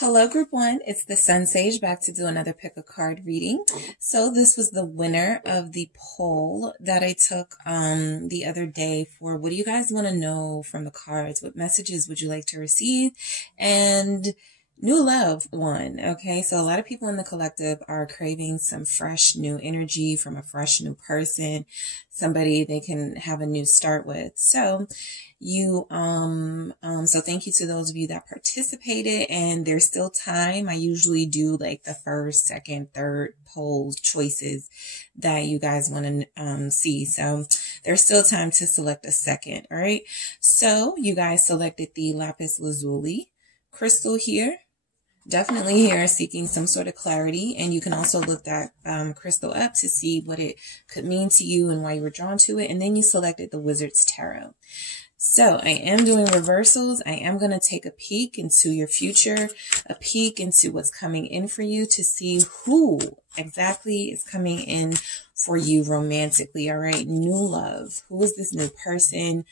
Hello, Group 1. It's the SunSage back to do another pick a card reading. So this was the winner of the poll that I took the other day for what do you guys want to know from the cards? What messages would you like to receive? And new love won. Okay, so a lot of people in the collective are craving some fresh new energy from a fresh new person, somebody they can have a new start with. So so thank you to those of you that participated, and there's still time. I usually do like the first, second, third poll choices that you guys want to see. So there's still time to select a second. All right. So you guys selected the lapis lazuli crystal here. Definitely here seeking some sort of clarity, and you can also look that crystal up to see what it could mean to you and why you were drawn to it. And then you selected the Wizard's Tarot. So I am doing reversals. I am going to take a peek into your future, a peek into what's coming in for you to see who exactly is coming in for you romantically. All right. New love. Who is this new person?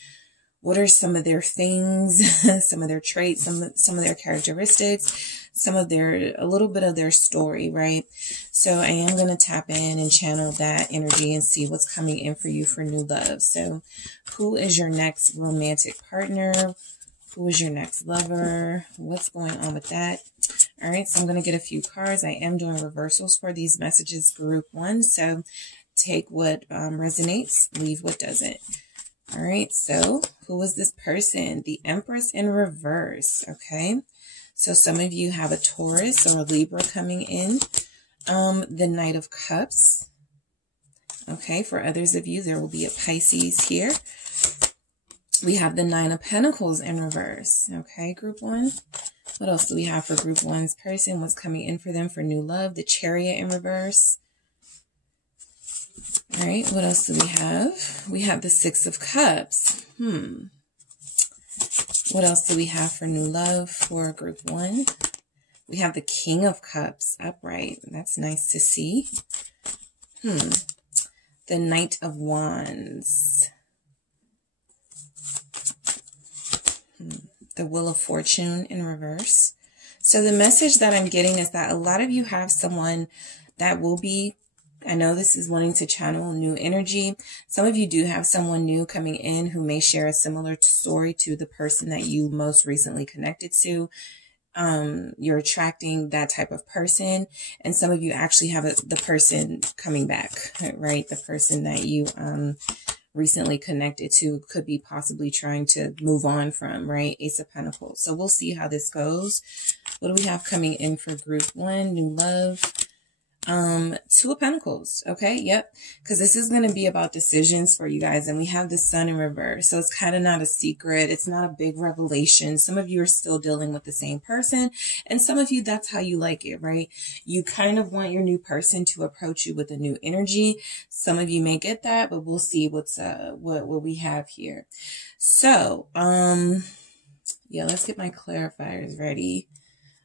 What are some of their things, some of their traits, some of their characteristics, a little bit of their story, right? So I am going to tap in and channel that energy and see what's coming in for you for new love. So who is your next romantic partner? Who is your next lover? What's going on with that? All right, so I'm going to get a few cards. I am doing reversals for these messages, Group 1. So take what resonates, leave what doesn't. All right, so who is this person? The Empress in reverse, okay? So some of you have a Taurus or a Libra coming in. The Knight of Cups, okay? For others of you, there will be a Pisces here. We have the Nine of Pentacles in reverse, okay, Group 1? What else do we have for Group 1's person? What's coming in for them for new love? The Chariot in reverse. All right, what else do we have? We have the Six of Cups. What else do we have for new love for Group 1? We have the King of Cups upright. That's nice to see. The Knight of Wands. The Wheel of Fortune in reverse. So the message that I'm getting is that a lot of you have someone that will be, I know this is wanting to channel new energy. Some of you do have someone new coming in who may share a similar story to the person that you most recently connected to. You're attracting that type of person. And some of you actually have the person coming back, right? The person that you recently connected to could be possibly trying to move on from, right? Ace of Pentacles. So we'll see how this goes. What do we have coming in for Group 1? New love. Two of Pentacles. Okay. Yep. Because this is going to be about decisions for you guys. And we have the Sun in reverse. So it's kind of not a secret. It's not a big revelation. Some of you are still dealing with the same person. And some of you, that's how you like it, right? You kind of want your new person to approach you with a new energy. Some of you may get that, but we'll see what we have here. So, yeah, let's get my clarifiers ready.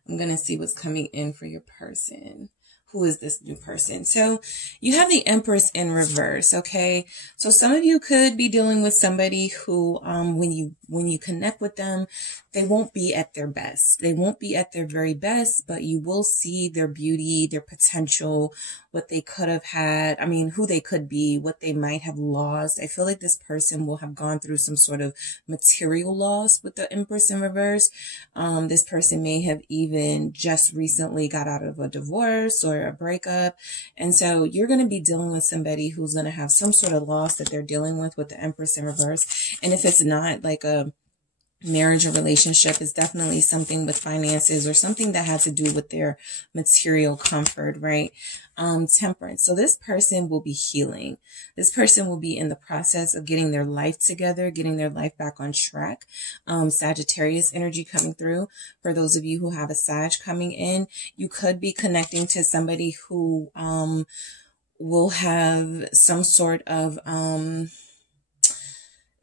I'm going to see what's coming in for your person. Who is this new person? So you have the Empress in reverse, okay? So some of you could be dealing with somebody who, when you connect with them, they won't be at their best. They won't be at their very best, but you will see their beauty, their potential, what they could have had. I mean, who they could be, what they might have lost. I feel like this person will have gone through some sort of material loss with the Empress in reverse. This person may have even just recently got out of a divorce or a breakup. And so you're going to be dealing with somebody who's going to have some sort of loss that they're dealing with the Empress in reverse. And if it's not like a marriage or relationship, is definitely something with finances or something that had to do with their material comfort, right? Temperance. So this person will be healing. This person will be in the process of getting their life together, getting their life back on track. Sagittarius energy coming through. For those of you who have a Sag coming in, you could be connecting to somebody who will have some sort of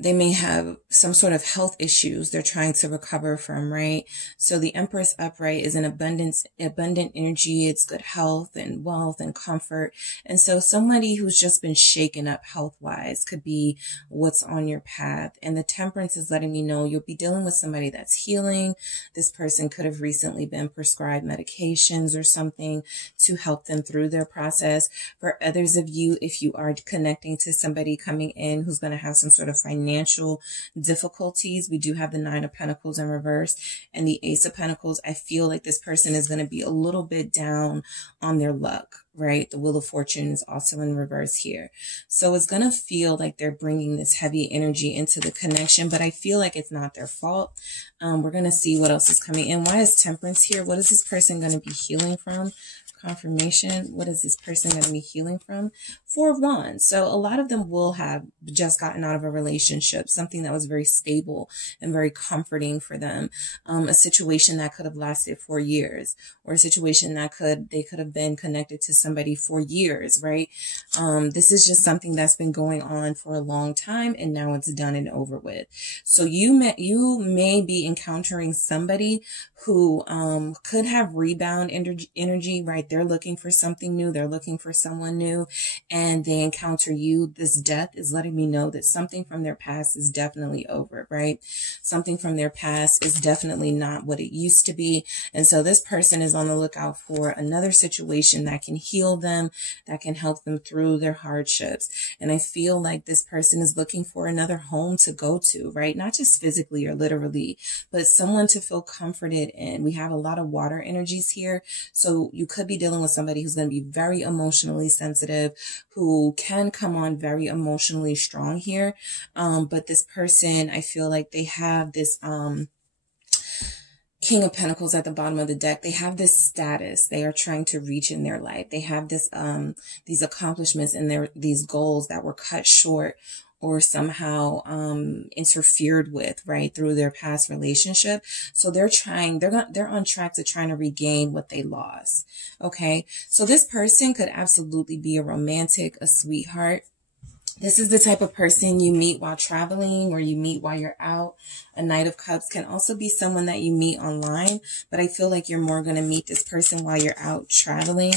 They may have some sort of health issues they're trying to recover from, right? So the Empress upright is an abundant energy. It's good health and wealth and comfort. And so somebody who's just been shaken up health-wise could be what's on your path. And the Temperance is letting me know you'll be dealing with somebody that's healing. This person could have recently been prescribed medications or something to help them through their process. For others of you, if you are connecting to somebody coming in who's going to have some sort of financial difficulties, we do have the Nine of Pentacles in reverse and the Ace of Pentacles. I feel like this person is going to be a little bit down on their luck, right? The Wheel of Fortune is also in reverse here. So it's going to feel like they're bringing this heavy energy into the connection, but I feel like it's not their fault. We're going to see what else is coming in. Why is Temperance here? What is this person going to be healing from? Confirmation. What is this person going to be healing from? Four of Wands. So a lot of them will have just gotten out of a relationship, something that was very stable and very comforting for them. A situation that could have lasted 4 years, or a situation that they could have been connected to somebody for years, right? This is just something that's been going on for a long time, and now it's done and over with. So you may be encountering somebody who could have rebound energy, right? They're looking for something new. They're looking for someone new, and they encounter you. This Death is letting me know that something from their past is definitely over, right? Something from their past is definitely not what it used to be. And so this person is on the lookout for another situation that can heal them, that can help them through their hardships. And I feel like this person is looking for another home to go to, right? Not just physically or literally, but someone to feel comforted in. We have a lot of water energies here. So you could be dealing with somebody who's going to be very emotionally sensitive, who can come on very emotionally strong here. But this person, I feel like they have this, King of Pentacles at the bottom of the deck. They have this status they are trying to reach in their life. They have this, these accomplishments and these goals that were cut short or somehow interfered with, right, through their past relationship. So they're on track to trying to regain what they lost. Okay, so this person could absolutely be a romantic, a sweetheart. This is the type of person you meet while traveling or you meet while you're out. A Knight of Cups can also be someone that you meet online, but I feel like you're more going to meet this person while you're out traveling.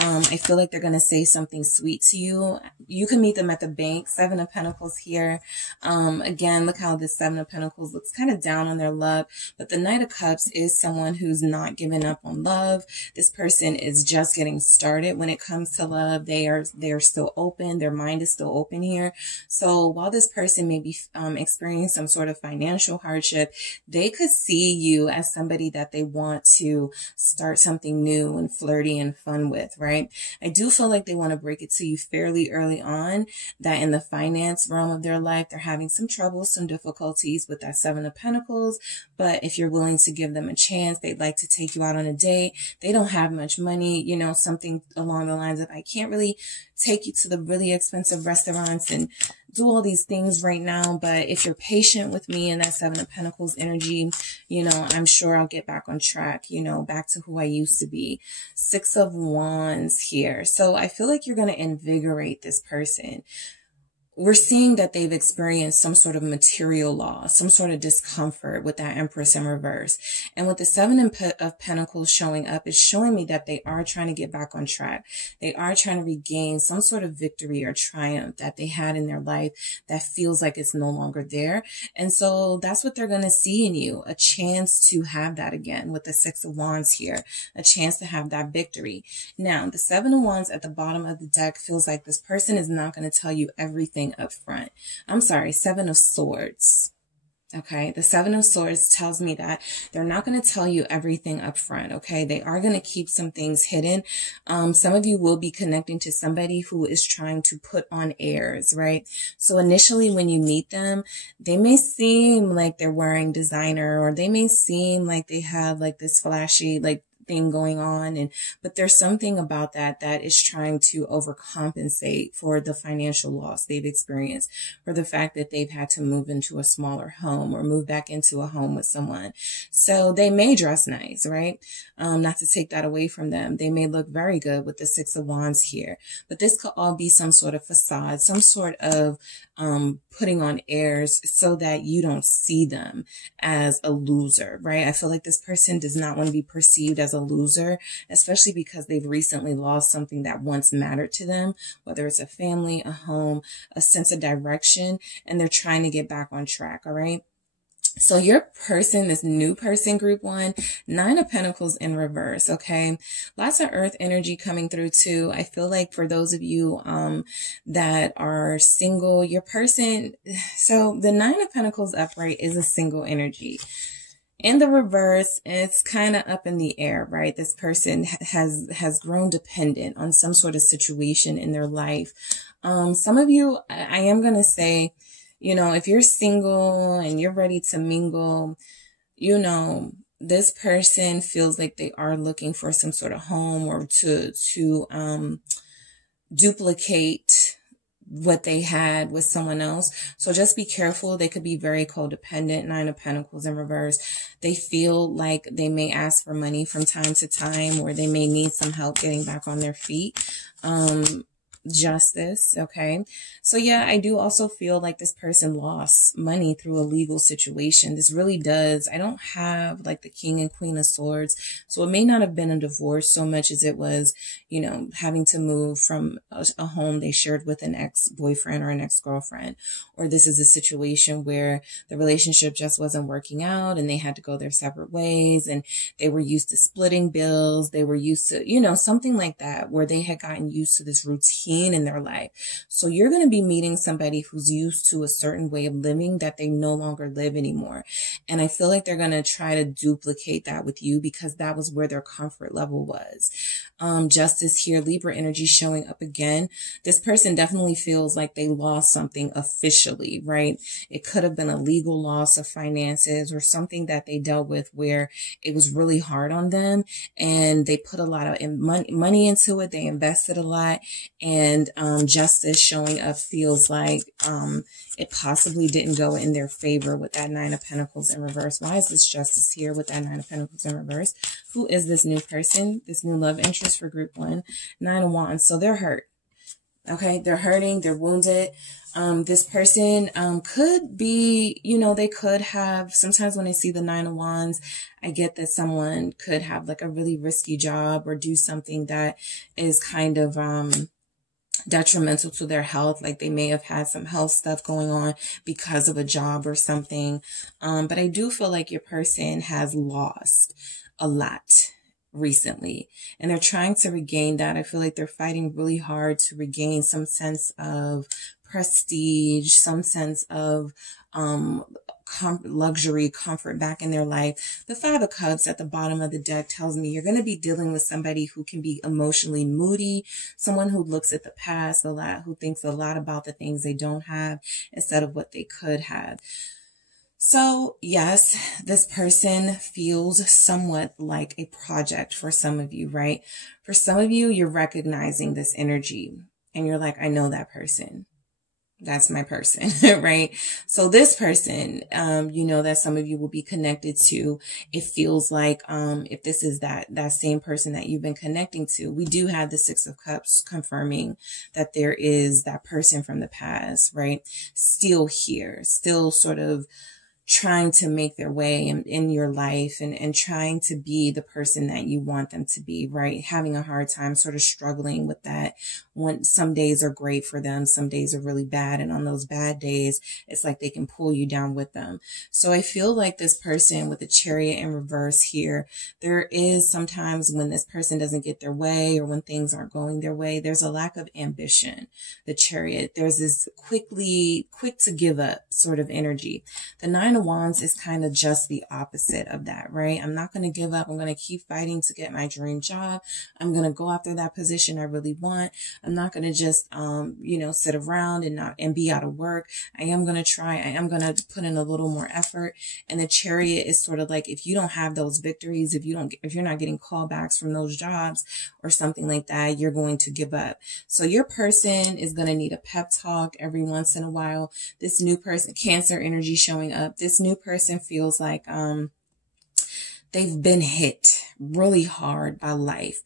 I feel like they're going to say something sweet to you. You can meet them at the bank. Seven of Pentacles here. Again, look how this Seven of Pentacles looks kind of down on their luck, but the Knight of Cups is someone who's not giving up on love. This person is just getting started when it comes to love. They are still open. Their mind is still open here. So while this person may be experiencing some sort of financial hardship, they could see you as somebody that they want to start something new and flirty and fun with, right? I do feel like they want to break it to you fairly early on that in the finance realm of their life, they're having some troubles, some difficulties with that Seven of Pentacles. But if you're willing to give them a chance, they'd like to take you out on a date. They don't have much money, you know, something along the lines of, I can't really take you to the really expensive restaurants and do all these things right now, but if you're patient with me in that Seven of Pentacles energy, you know, I'm sure I'll get back on track, you know, back to who I used to be. Six of Wands here. So I feel like you're going to invigorate this person. We're seeing that they've experienced some sort of material loss, some sort of discomfort with that Empress in reverse. And with the Seven of Pentacles showing up, it's showing me that they are trying to get back on track. They are trying to regain some sort of victory or triumph that they had in their life that feels like it's no longer there. And so that's what they're going to see in you, a chance to have that again with the Six of Wands here, a chance to have that victory. Now, the Seven of Wands at the bottom of the deck feels like this person is not going to tell you everything up front. I'm sorry, Seven of Swords. Okay, the Seven of Swords tells me that they're not going to tell you everything up front. Okay, they are going to keep some things hidden. Some of you will be connecting to somebody who is trying to put on airs, right? So initially when you meet them, they may seem like they're wearing designer, or they may seem like they have like this flashy, like thing going on, but there's something about that is trying to overcompensate for the financial loss they've experienced, for the fact that they've had to move into a smaller home or move back into a home with someone. So they may dress nice, right? Not to take that away from them. They may look very good with the Six of Wands here, but this could all be some sort of facade, some sort of putting on airs so that you don't see them as a loser, right? I feel like this person does not want to be perceived as a loser, especially because they've recently lost something that once mattered to them, whether it's a family, a home, a sense of direction, and they're trying to get back on track, all right? So your person, this new person, group 1, 9 of Pentacles in reverse, okay? Lots of earth energy coming through too. I feel like for those of you that are single, your person, so the 9 of Pentacles upright is a single energy. In the reverse, it's kind of up in the air, right? This person has grown dependent on some sort of situation in their life. Some of you, I am going to say, you know, if you're single and you're ready to mingle, you know, this person feels like they are looking for some sort of home or to duplicate what they had with someone else. So just be careful. They could be very codependent. 9 of Pentacles in reverse. They feel like they may ask for money from time to time, or they may need some help getting back on their feet. Justice. Okay. So yeah, I do also feel like this person lost money through a legal situation. This really does. I don't have like the King and Queen of Swords. So it may not have been a divorce so much as it was, you know, having to move from a home they shared with an ex-boyfriend or an ex-girlfriend. Or this is a situation where the relationship just wasn't working out and they had to go their separate ways, and they were used to splitting bills. They were used to, you know, something like that, where they had gotten used to this routine in their life. So you're going to be meeting somebody who's used to a certain way of living that they no longer live anymore. And I feel like they're going to try to duplicate that with you because that was where their comfort level was. Justice here, Libra energy showing up again. This person definitely feels like they lost something officially, right? It could have been a legal loss of finances or something that they dealt with where it was really hard on them and they put a lot of money into it. They invested a lot, and justice showing up feels like it possibly didn't go in their favor with that 9 of Pentacles in reverse. Why is this justice here with that 9 of Pentacles in reverse? Who is this new person, this new love interest for group 1? 9 of Wands. So they're hurt. Okay, they're hurting, they're wounded. This person could be, you know, they could have, sometimes when I see the 9 of Wands, I get that someone could have like a really risky job or do something that is kind of detrimental to their health. Like they may have had some health stuff going on because of a job or something. But I do feel like your person has lost a lot recently, and they're trying to regain that. I feel like they're fighting really hard to regain some sense of prestige, some sense of luxury, comfort back in their life. The 5 of Cups at the bottom of the deck tells me you're going to be dealing with somebody who can be emotionally moody, someone who looks at the past a lot, who thinks a lot about the things they don't have instead of what they could have. So yes, this person feels somewhat like a project for some of you, right? For some of you, you're recognizing this energy and you're like, I know that person. That's my person, right? So this person, you know, that some of you will be connected to, it feels like, if this is that same person that you've been connecting to, we do have the 6 of Cups confirming that there is that person from the past, right? Still here, still sort of trying to make their way in your life and trying to be the person that you want them to be, right? Having a hard time sort of struggling with that. When some days are great for them, some days are really bad. And on those bad days, it's like they can pull you down with them. So I feel like this person with the Chariot in reverse here, there is sometimes when this person doesn't get their way or when things aren't going their way, there's a lack of ambition. The Chariot, there's this quick to give up sort of energy. The 9 of Wands is kind of just the opposite of that, right? I'm not going to give up. I'm going to keep fighting to get my dream job. I'm going to go after that position I really want. I'm not going to just, you know, sit around and be out of work. I am going to try. I am going to put in a little more effort. And the Chariot is sort of like, if you don't have those victories, if you're not getting callbacks from those jobs or something like that, you're going to give up. So your person is going to need a pep talk every once in a while. This new person, Cancer energy showing up. This new person feels like, they've been hit really hard by life,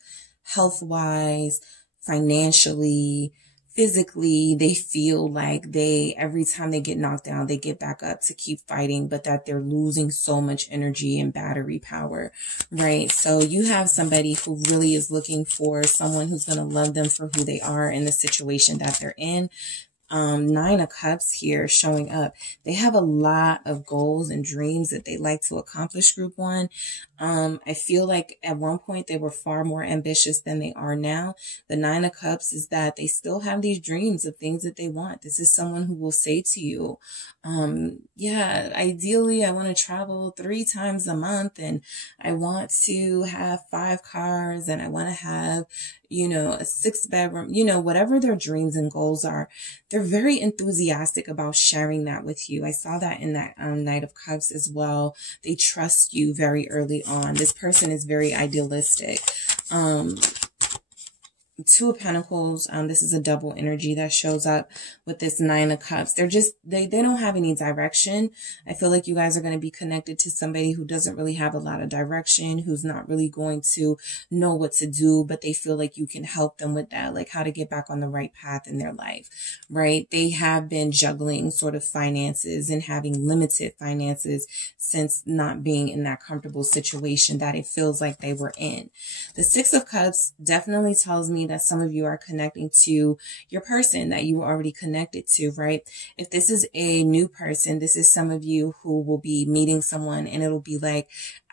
health-wise, financially, physically, they feel like every time they get knocked down, they get back up to keep fighting, but that they're losing so much energy and battery power, right? So you have somebody who really is looking for someone who's going to love them for who they are in the situation that they're in. Nine of Cups here showing up. They have a lot of goals and dreams that they like to accomplish, group one. I feel like at one point they were far more ambitious than they are now. The Nine of Cups is that they still have these dreams of things that they want. This is someone who will say to you, yeah, ideally I want to travel 3 times a month, and I want to have 5 cars, and I want to have, you know, a 6-bedroom, you know, whatever their dreams and goals are. They're very enthusiastic about sharing that with you. I saw that in that Knight of Cups as well. They trust you very early on. This person is very idealistic. Two of Pentacles, this is a double energy that shows up with this Nine of Cups. They're just, they don't have any direction. I feel like you guys are going to be connected to somebody who doesn't really have a lot of direction, who's not really going to know what to do, but they feel like you can help them with that, like how to get back on the right path in their life, right? They have been juggling sort of finances and having limited finances since not being in that comfortable situation that it feels like they were in. The Six of Cups definitely tells me that some of you are connecting to your person that you were already connected to, right? If this is a new person, this is some of you who will be meeting someone and it'll be like,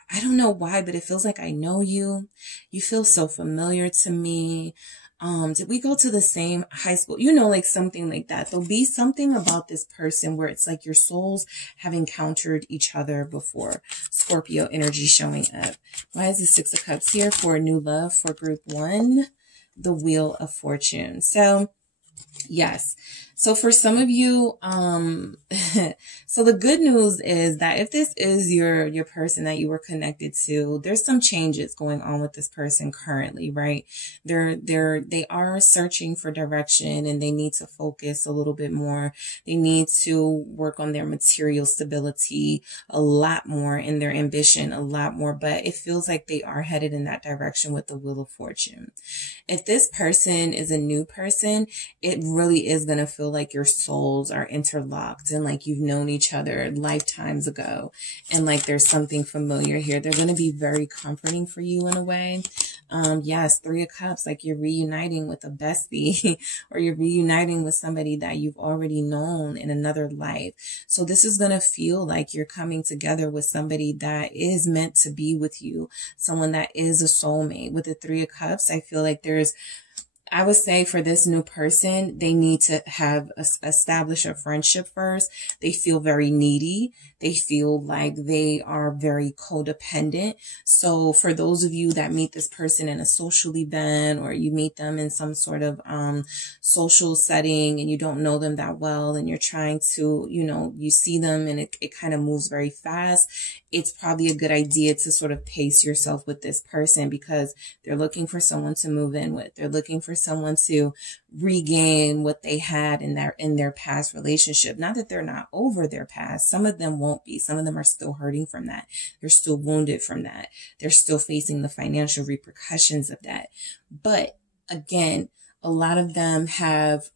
I don't know why, but it feels like I know you. You feel so familiar to me. Did we go to the same high school? You know, like something like that. There'll be something about this person where it's like your souls have encountered each other before. Scorpio energy showing up. Why is the Six of Cups here for new love for group one? The Wheel of Fortune. So yes. So for some of you, so the good news is that if this is your person that you were connected to, there's some changes going on with this person currently, right? They are searching for direction and they need to focus a little bit more. They need to work on their material stability a lot more and their ambition a lot more, but it feels like they are headed in that direction with the Wheel of Fortune. If this person is a new person, it really is going to feel like your souls are interlocked and like you've known each other lifetimes ago and like there's something familiar here. They're going to be very comforting for you in a way. Yes, Three of Cups, like you're reuniting with a bestie or you're reuniting with somebody that you've already known in another life. So this is going to feel like you're coming together with somebody that is meant to be with you, someone that is a soulmate. With the Three of Cups, I feel like I would say for this new person, they need to establish a friendship first. They feel very needy. They feel like they are very codependent. So for those of you that meet this person in a social event or you meet them in some sort of social setting and you don't know them that well and you're trying to, you know, you see them and it kind of moves very fast, it's probably a good idea to sort of pace yourself with this person because they're looking for someone to move in with. They're looking for someone to regain what they had in their past relationship. Not that they're not over their past. Some of them won't be. Some of them are still hurting from that. They're still wounded from that. They're still facing the financial repercussions of that. But again, a lot of them have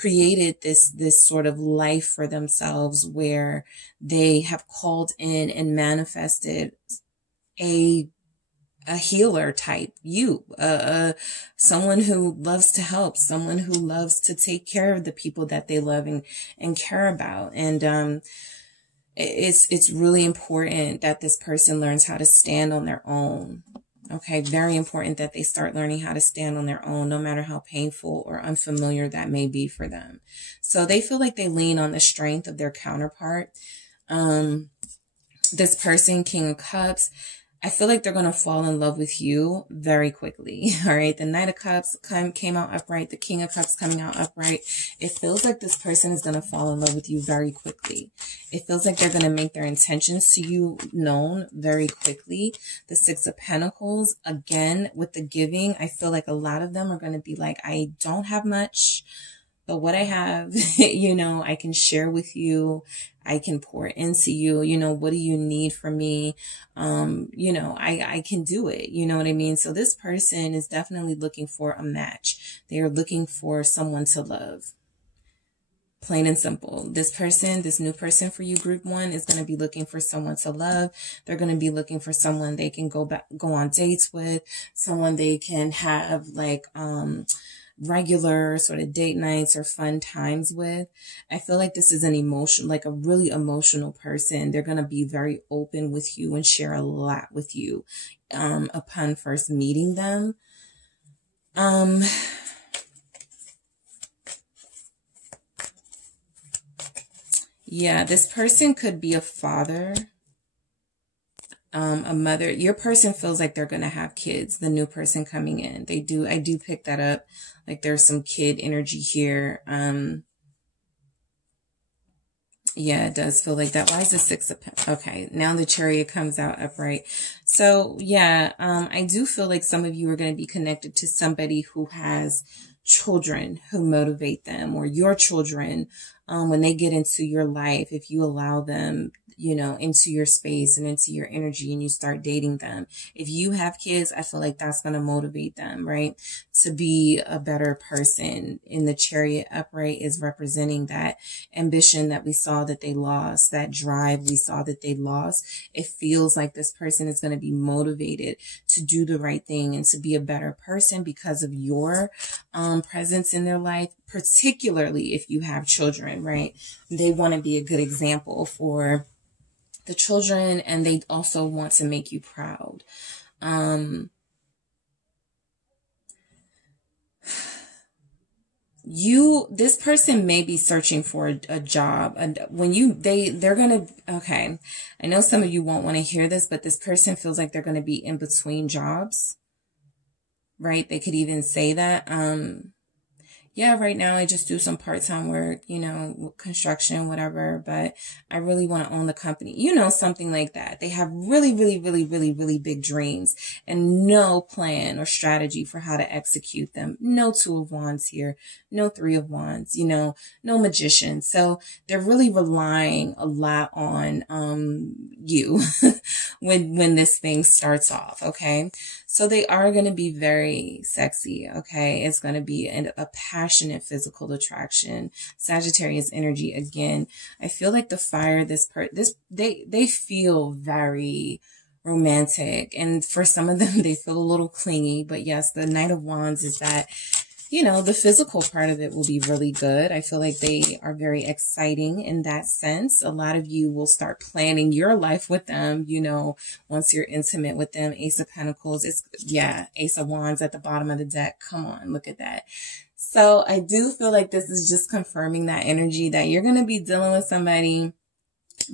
created this sort of life for themselves where they have called in and manifested a healer type, someone who loves to help, someone who loves to take care of the people that they love and care about. And it's really important that this person learns how to stand on their own. Okay, very important that they start learning how to stand on their own, no matter how painful or unfamiliar that may be for them. So they feel like they lean on the strength of their counterpart. This person, King of Cups, I feel like they're going to fall in love with you very quickly. All right. The Knight of Cups came out upright. The King of Cups coming out upright. It feels like this person is going to fall in love with you very quickly. It feels like they're going to make their intentions to you known very quickly. The Six of Pentacles, again, with the giving, I feel like a lot of them are going to be like, I don't have much, but what I have, you know, I can share with you. I can pour into you. You know, what do you need from me? You know, I can do it. You know what I mean? So this person is definitely looking for a match. They are looking for someone to love. Plain and simple. This person, this new person for you, group one, is going to be looking for someone to love. They're going to be looking for someone they can go on dates with, someone they can have like, regular sort of date nights or fun times with. I feel like this is an emotion, like a really emotional person. They're going to be very open with you and share a lot with you, upon first meeting them. Yeah, this person could be a father, a mother. Your person feels like they're going to have kids, the new person coming in. I do pick that up. Like there's some kid energy here. Yeah, it does feel like that. Why is the Six of Pentacles? Okay, now the Chariot comes out upright. So yeah, I do feel like some of you are going to be connected to somebody who has children who motivate them, or your children, when they get into your life, if you allow them, you know, into your space and into your energy and you start dating them. If you have kids, I feel like that's going to motivate them, right? To be a better person. In the Chariot upright is representing that ambition that we saw that they lost, that drive we saw that they lost. It feels like this person is going to be motivated to do the right thing and to be a better person because of your presence in their life, particularly if you have children, right? They want to be a good example for the children, and they also want to make you proud. This person may be searching for a job. And when they're going to, okay, I know some of you won't want to hear this, but this person feels like they're going to be in between jobs, right? They could even say that. Yeah, right now I just do some part-time work, you know, construction, whatever, but I really want to own the company, you know, something like that. They have really, really, really, really, really big dreams and no plan or strategy for how to execute them. No Two of Wands here, no Three of Wands, you know, no Magician. So they're really relying a lot on you when this thing starts off, okay? So they are going to be very sexy, okay? It's going to be a passionate physical attraction. Sagittarius energy again. I feel like the fire, they feel very romantic, and for some of them they feel a little clingy. But yes, the Knight of Wands is that, you know, the physical part of it will be really good. I feel like they are very exciting in that sense. A lot of you will start planning your life with them, you know, once you're intimate with them. Ace of Pentacles, Ace of Wands at the bottom of the deck. Come on, look at that. So I do feel like this is just confirming that energy that you're going to be dealing with somebody,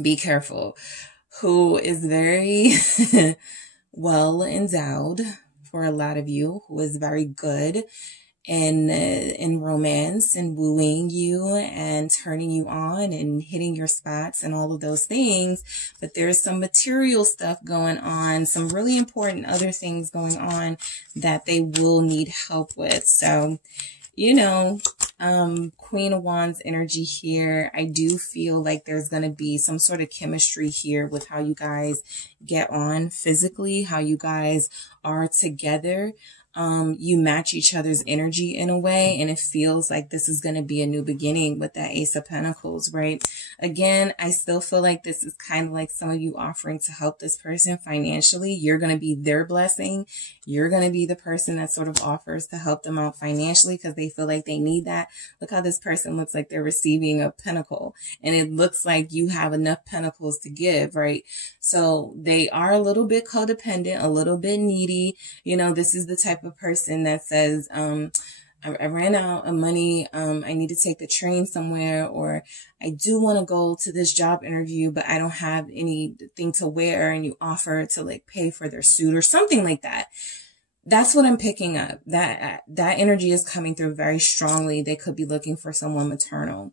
be careful, who is very well endowed for a lot of you, who is very good in romance and wooing you and turning you on and hitting your spots and all of those things. But there's some material stuff going on, some really important other things going on that they will need help with. So, you know, Queen of Wands energy here. I do feel like there's going to be some sort of chemistry here with how you guys get on physically, how you guys are together. You match each other's energy in a way, and it feels like this is going to be a new beginning with that Ace of Pentacles, right? Again, I still feel like this is kind of like some of you offering to help this person financially. You're going to be their blessing. You're going to be the person that sort of offers to help them out financially because they feel like they need that. Look how this person looks like they're receiving a pentacle, and it looks like you have enough pentacles to give, right? So they are a little bit codependent, a little bit needy. You know, this is the type of person that says, I ran out of money. I need to take the train somewhere, or I do want to go to this job interview, but I don't have anything to wear. And you offer to like pay for their suit or something like that. That's what I'm picking up. That energy is coming through very strongly. They could be looking for someone maternal,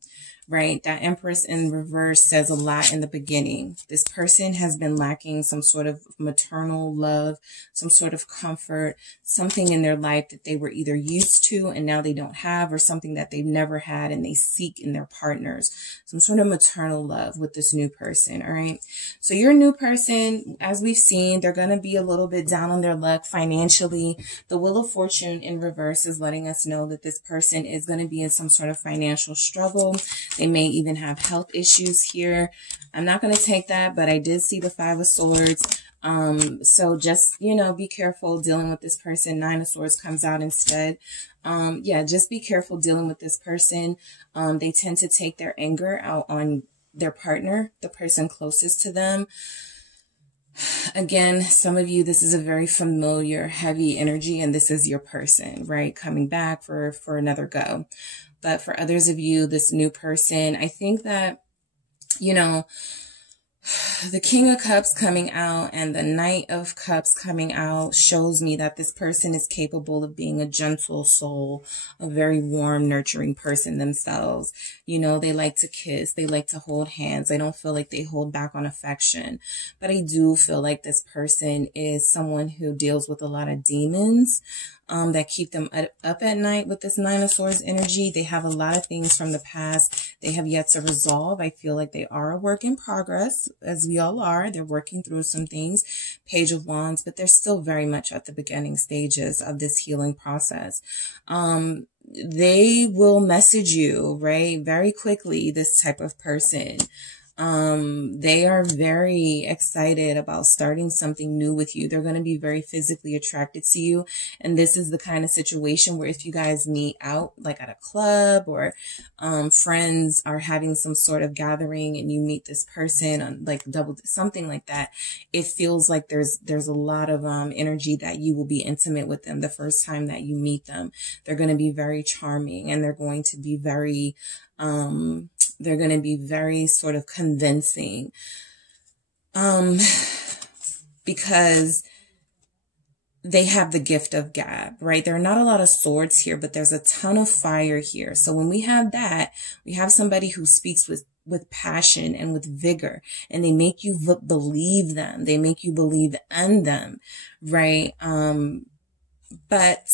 right? That Empress in reverse says a lot in the beginning. This person has been lacking some sort of maternal love, some sort of comfort, something in their life that they were either used to and now they don't have, or something that they've never had and they seek in their partners. Some sort of maternal love with this new person, all right? So your new person, as we've seen, they're going to be a little bit down on their luck financially. The Wheel of Fortune in reverse is letting us know that this person is going to be in some sort of financial struggle. They may even have health issues here. I'm not going to take that, but I did see the Five of Swords. So just, you know, be careful dealing with this person. Nine of Swords comes out instead. Yeah, just be careful dealing with this person. They tend to take their anger out on their partner, the person closest to them. Again, some of you, this is a very familiar, heavy energy, and this is your person, right? Coming back for another go. But for others of you, this new person, I think that, you know, the King of Cups coming out and the Knight of Cups coming out shows me that this person is capable of being a gentle soul, a very warm, nurturing person themselves. You know, they like to kiss. They like to hold hands. I don't feel like they hold back on affection. But I do feel like this person is someone who deals with a lot of demons that keep them up at night with this Nine of Swords energy. They have a lot of things from the past they have yet to resolve. I feel like they are a work in progress, as we all are. They're working through some things. Page of Wands, but they're still very much at the beginning stages of this healing process. They will message you, right, very quickly, this type of person. They are very excited about starting something new with you. They're going to be very physically attracted to you. And this is the kind of situation where if you guys meet out like at a club or, friends are having some sort of gathering and you meet this person on like something like that, it feels like there's a lot of, energy that you will be intimate with them the first time that you meet them. They're going to be very charming and they're going to be very, sort of convincing, because they have the gift of gab, right? There are not a lot of swords here, but there's a ton of fire here. So when we have that, we have somebody who speaks with passion and with vigor, and they make you believe them. They make you believe in them, right? But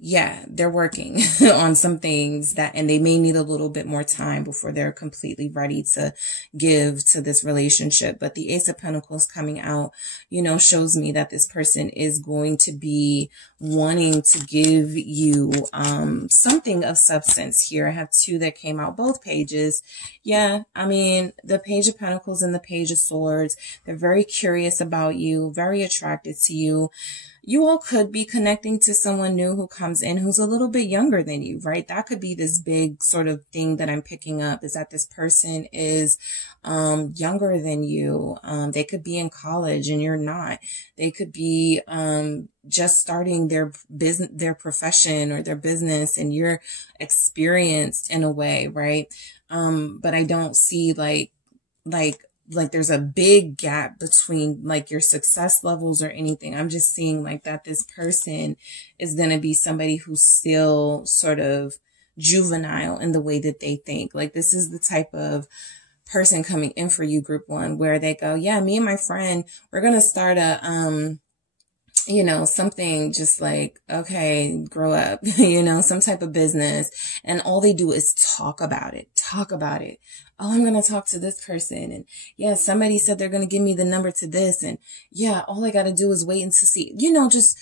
yeah, they're working on some things and they may need a little bit more time before they're completely ready to give to this relationship. But the Ace of Pentacles coming out, you know, shows me that this person is going to be wanting to give you, something of substance here. I have two that came out, both pages. Yeah. I mean, the Page of Pentacles and the Page of Swords, they're very curious about you, very attracted to you. You all could be connecting to someone new who comes in who's a little bit younger than you, right? That could be this big sort of thing that I'm picking up, is that this person is younger than you. They could be in college and you're not. They could be just starting their business, their profession or their business, and you're experienced in a way, right? But I don't see like there's a big gap between like your success levels or anything. I'm just seeing like that this person is going to be somebody who's still sort of juvenile in the way that they think. Like this is the type of person coming in for you, group one, where they go, yeah, me and my friend, we're going to start a, you know, something just like, okay, grow up, you know, some type of business. And all they do is talk about it. Oh, I'm going to talk to this person. And yeah, somebody said they're going to give me the number to this. And yeah, all I got to do is wait and to see, you know, just,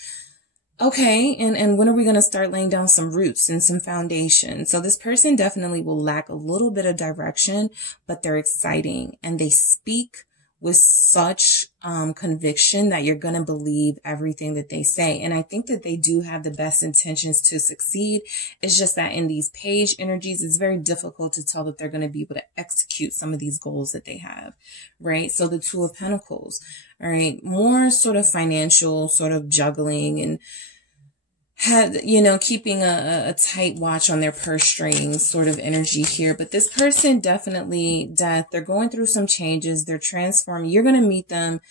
okay. And when are we going to start laying down some roots and some foundation? So this person definitely will lack a little bit of direction, but they're exciting and they speak with such conviction that you're going to believe everything that they say. And I think that they do have the best intentions to succeed. It's just that in these page energies, it's very difficult to tell that they're going to be able to execute some of these goals that they have, right? So the Two of Pentacles, all right, more sort of financial sort of juggling and had, you know, keeping a tight watch on their purse strings sort of energy here. But this person definitely, they're going through some changes. They're transforming. You're going to meet them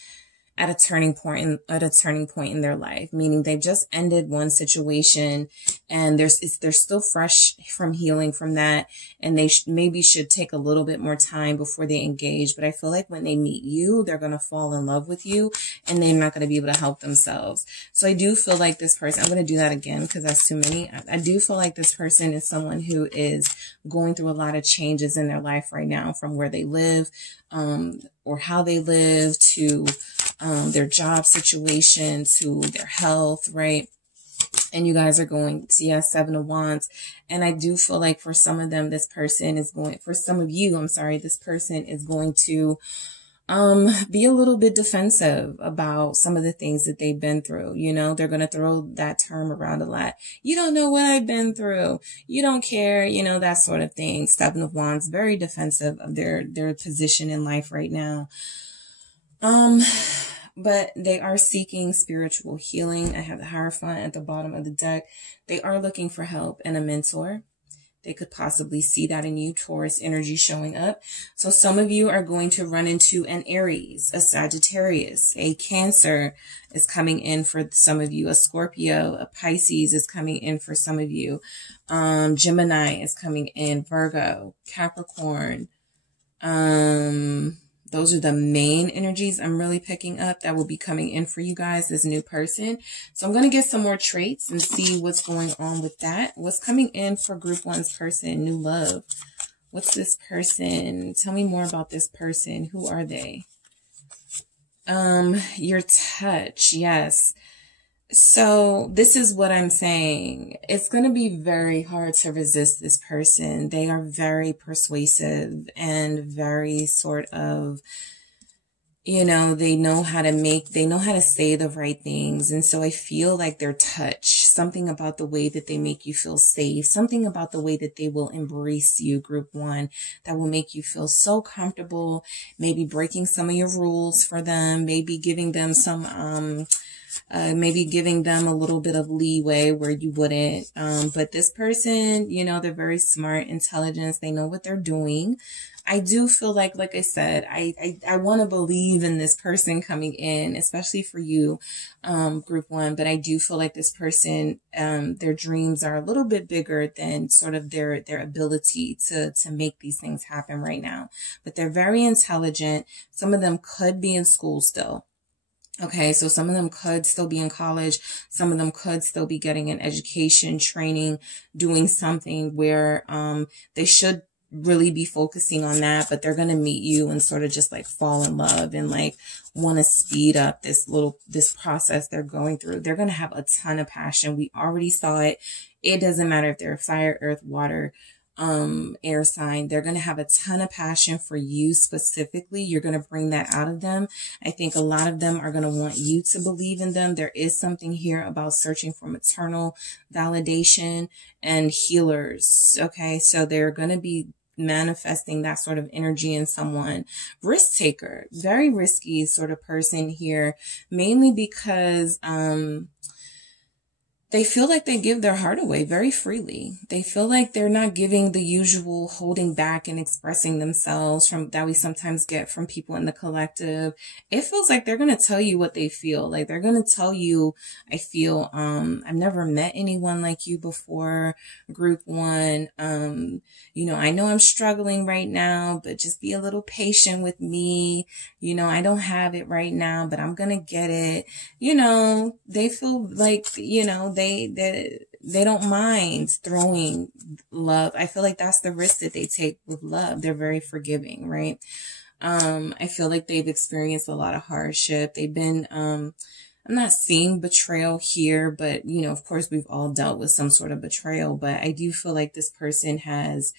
at a turning point in their life, meaning they've just ended one situation and they're still fresh from healing from that, and they maybe should take a little bit more time before they engage. But I feel like when they meet you, they're going to fall in love with you and they're not going to be able to help themselves. So I do feel like this person, I'm going to do that again because that's too many. I do feel like this person is someone who is going through a lot of changes in their life right now, from where they live, or how they live, to their job situation, to their health, right? And you guys are going to, yeah, 7 of Wands. And I do feel like for some of them, this person is going, for some of you, I'm sorry, this person is going to be a little bit defensive about some of the things that they've been through. You know, they're going to throw that term around a lot. You don't know what I've been through. You don't care, you know, that sort of thing. 7 of Wands, very defensive of their position in life right now. But they are seeking spiritual healing. I have the Hierophant at the bottom of the deck. They are looking for help and a mentor. They could possibly see that in you, Taurus energy showing up. So some of you are going to run into an Aries, a Sagittarius, a Cancer is coming in for some of you, a Scorpio, a Pisces is coming in for some of you. Gemini is coming in, Virgo, Capricorn, those are the main energies I'm really picking up that will be coming in for you guys, this new person. So I'm going to get some more traits and see what's going on with that. What's coming in for group 1's person, new love. What's this person? Tell me more about this person. Who are they? Your touch. Yes. So this is what I'm saying. It's going to be very hard to resist this person. They are very persuasive and very sort of, you know, they know how to say the right things. And so I feel like their touch, something about the way that they make you feel safe, something about the way that they will embrace you, group 1, that will make you feel so comfortable, maybe breaking some of your rules for them, maybe giving them some, maybe giving them a little bit of leeway where you wouldn't. But this person, you know, they're very smart, intelligent. They know what they're doing. I do feel like I said, I want to believe in this person coming in, especially for you, group 1. But I do feel like this person, their dreams are a little bit bigger than sort of their ability to make these things happen right now. But they're very intelligent. Some of them could be in school still. Okay, so some of them could still be in college. Some of them could still be getting an education, training, doing something where they should really be focusing on that, but they're going to meet you and sort of just like fall in love and like want to speed up this process they're going through. They're going to have a ton of passion. We already saw it. It doesn't matter if they're fire, earth, water, air sign. They're going to have a ton of passion for you specifically. You're going to bring that out of them. I think a lot of them are going to want you to believe in them. There is something here about searching for maternal validation and healers. Okay. So they're going to be manifesting that sort of energy in someone. Risk taker, very risky sort of person here, mainly because, they feel like they give their heart away very freely. They feel like they're not giving the usual holding back and expressing themselves that we sometimes get from people in the collective. It feels like they're going to tell you what they feel. Like they're going to tell you, I feel, I've never met anyone like you before, group 1. You know, I know I'm struggling right now, but just be a little patient with me. You know, I don't have it right now, but I'm going to get it. You know, they feel like, you know, they don't mind throwing love. I feel like that's the risk that they take with love. They're very forgiving, right? I feel like they've experienced a lot of hardship. They've been, I'm not seeing betrayal here, but you know, of course we've all dealt with some sort of betrayal, but I do feel like this person has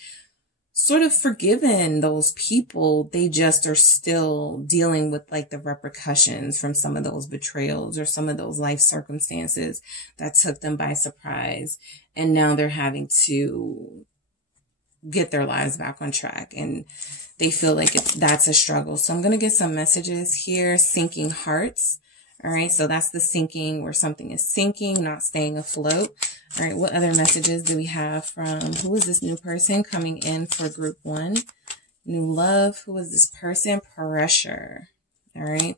sort of forgiven those people. They just are still dealing with like the repercussions from some of those betrayals or some of those life circumstances that took them by surprise. And now they're having to get their lives back on track. And they feel like that's a struggle. So I'm going to get some messages here. Sinking hearts. All right. So that's the sinking, where something is sinking, not staying afloat. All right. What other messages do we have from, who is this new person coming in for group 1? New love. Who is this person? Pressure. All right.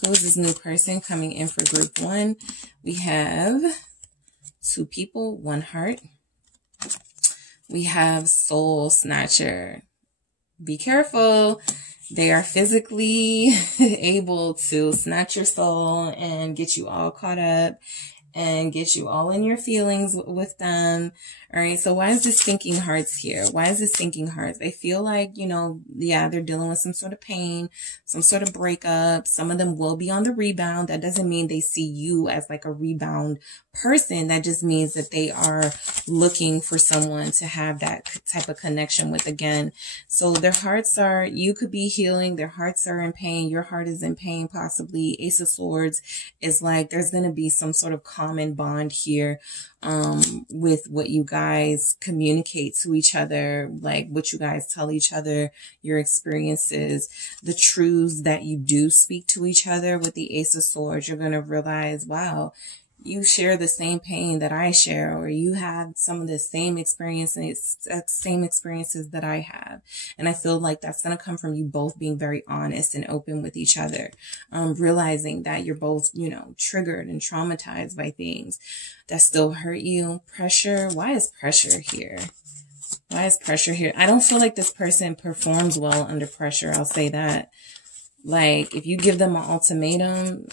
Who is this new person coming in for group 1? We have 2 people, 1 heart. We have Soul Snatcher. Be careful. They are physically able to snatch your soul and get you all caught up and get you all in your feelings with them. All right. So why is this thinking hearts here? Why is this thinking hearts? I feel like, you know, yeah, they're dealing with some sort of pain, some sort of breakup. Some of them will be on the rebound. That doesn't mean they see you as like a rebound person. That just means that they are looking for someone to have that type of connection with again. So their hearts are, you could be healing. Their hearts are in pain. Your heart is in pain, possibly. Ace of Swords is like, there's going to be some sort of common bond here with what you guys communicate to each other, like what you guys tell each other, your experiences, the truths that you do speak to each other. With the Ace of Swords, you're going to realize, wow, you share the same pain that I share, or you have some of the same experiences that I have. And I feel like that's going to come from you both being very honest and open with each other. Realizing that you're both, you know, triggered and traumatized by things that still hurt you. Pressure. Why is pressure here? Why is pressure here? I don't feel like this person performs well under pressure. I'll say that. Like, if you give them an ultimatum,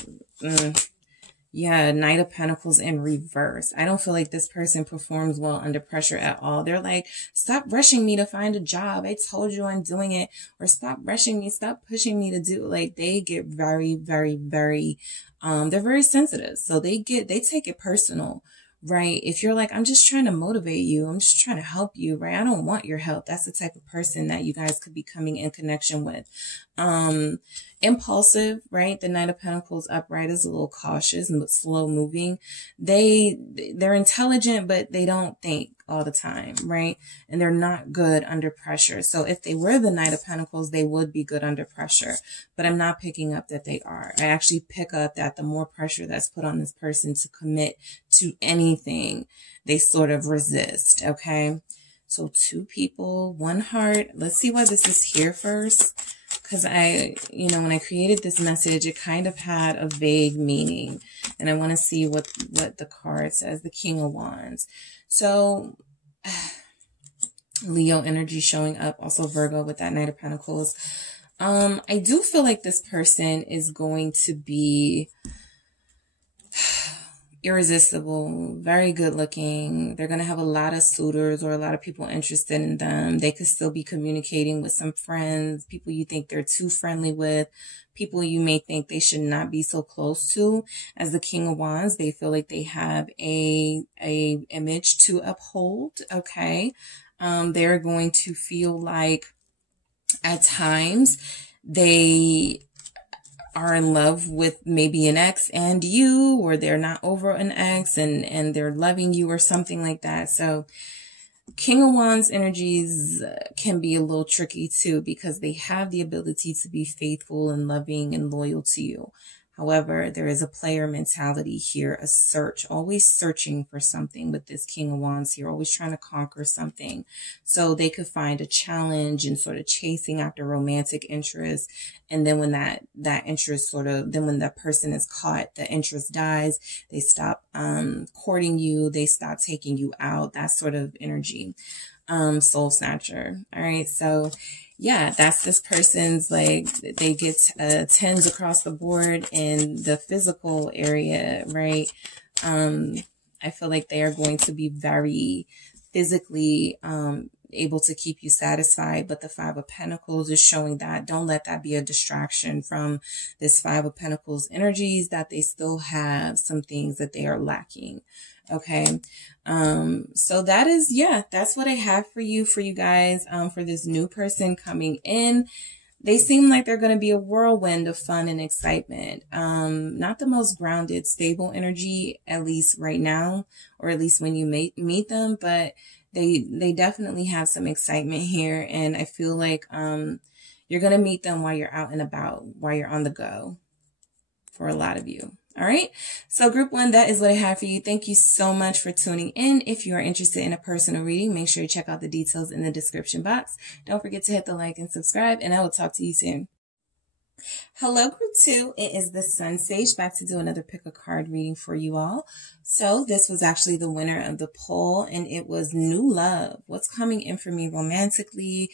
yeah, Knight of Pentacles in reverse. I don't feel like this person performs well under pressure at all. They're like, stop rushing me to find a job. I told you I'm doing it. Or stop rushing me. Stop pushing me to do. Like, they get very, very, very, they're very sensitive. So they take it personal, right? If you're like, I'm just trying to motivate you. I'm just trying to help you, right? I don't want your help. That's the type of person that you guys could be coming in connection with. Impulsive, right? The Knight of Pentacles upright is a little cautious and slow moving. They're intelligent, but they don't think all the time, right? And they're not good under pressure. So if they were the Knight of Pentacles, they would be good under pressure, but I'm not picking up that they are. I actually pick up that the more pressure that's put on this person to commit to anything, they sort of resist. Okay. So 2 people, 1 heart. Let's see why this is here first. Because when I created this message, it kind of had a vague meaning. And I want to see what the card says. The King of Wands. So, Leo energy showing up. Also Virgo with that Knight of Pentacles. I do feel like this person is going to be irresistible, very good looking. They're going to have a lot of suitors or a lot of people interested in them. They could still be communicating with some friends, people you think they're too friendly with, people you may think they should not be so close to. As the King of Wands, they feel like they have a image to uphold. Okay. They're going to feel like at times they are in love with maybe an ex and you, or they're not over an ex and they're loving you or something like that. So King of Wands energies can be a little tricky too, because they have the ability to be faithful and loving and loyal to you. However, there is a player mentality here, a search, always searching for something with this King of Wands here, always trying to conquer something. So they could find a challenge and sort of chasing after romantic interest. And then when that interest then when that person is caught, the interest dies, they stop courting you, they stop taking you out, that sort of energy. Soul Snatcher. All right. So yeah, that's this person's, like, they get 10s across the board in the physical area, right? I feel like they are going to be very physically able to keep you satisfied, but the 5 of Pentacles is showing that. Don't let that be a distraction from this 5 of Pentacles energies, that they still have some things that they are lacking. Okay. So that is, yeah, that's what I have for you guys, for this new person coming in. They seem like they're going to be a whirlwind of fun and excitement. Not the most grounded, stable energy, at least right now, or at least when you meet them, but they definitely have some excitement here. And I feel like, you're going to meet them while you're out and about, while you're on the go, for a lot of you. All right. So group 1, that is what I have for you. Thank you so much for tuning in. If you are interested in a personal reading, make sure you check out the details in the description box. Don't forget to hit the like and subscribe, and I will talk to you soon. Hello, group 2. It is the SunSage back to do another pick a card reading for you all. So this was actually the winner of the poll, and it was new love. What's coming in for me romantically?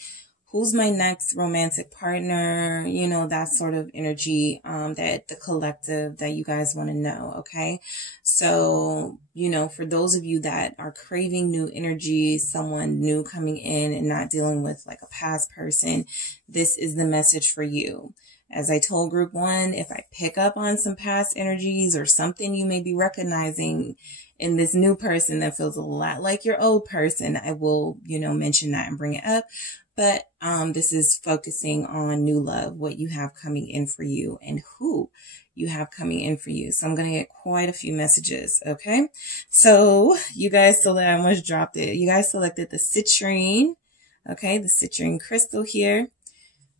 Who's my next romantic partner? You know, that sort of energy, that the collective that you guys want to know. Okay. So, you know, for those of you that are craving new energy, someone new coming in and not dealing with like a past person, this is the message for you. As I told group 1, if I pick up on some past energies or something you may be recognizing in this new person that feels a lot like your old person, I will, you know, mention that and bring it up. But this is focusing on new love, what you have coming in for you and who you have coming in for you. So I'm going to get quite a few messages. Okay. So you guys, I almost dropped it. You guys selected the citrine. Okay. The citrine crystal here.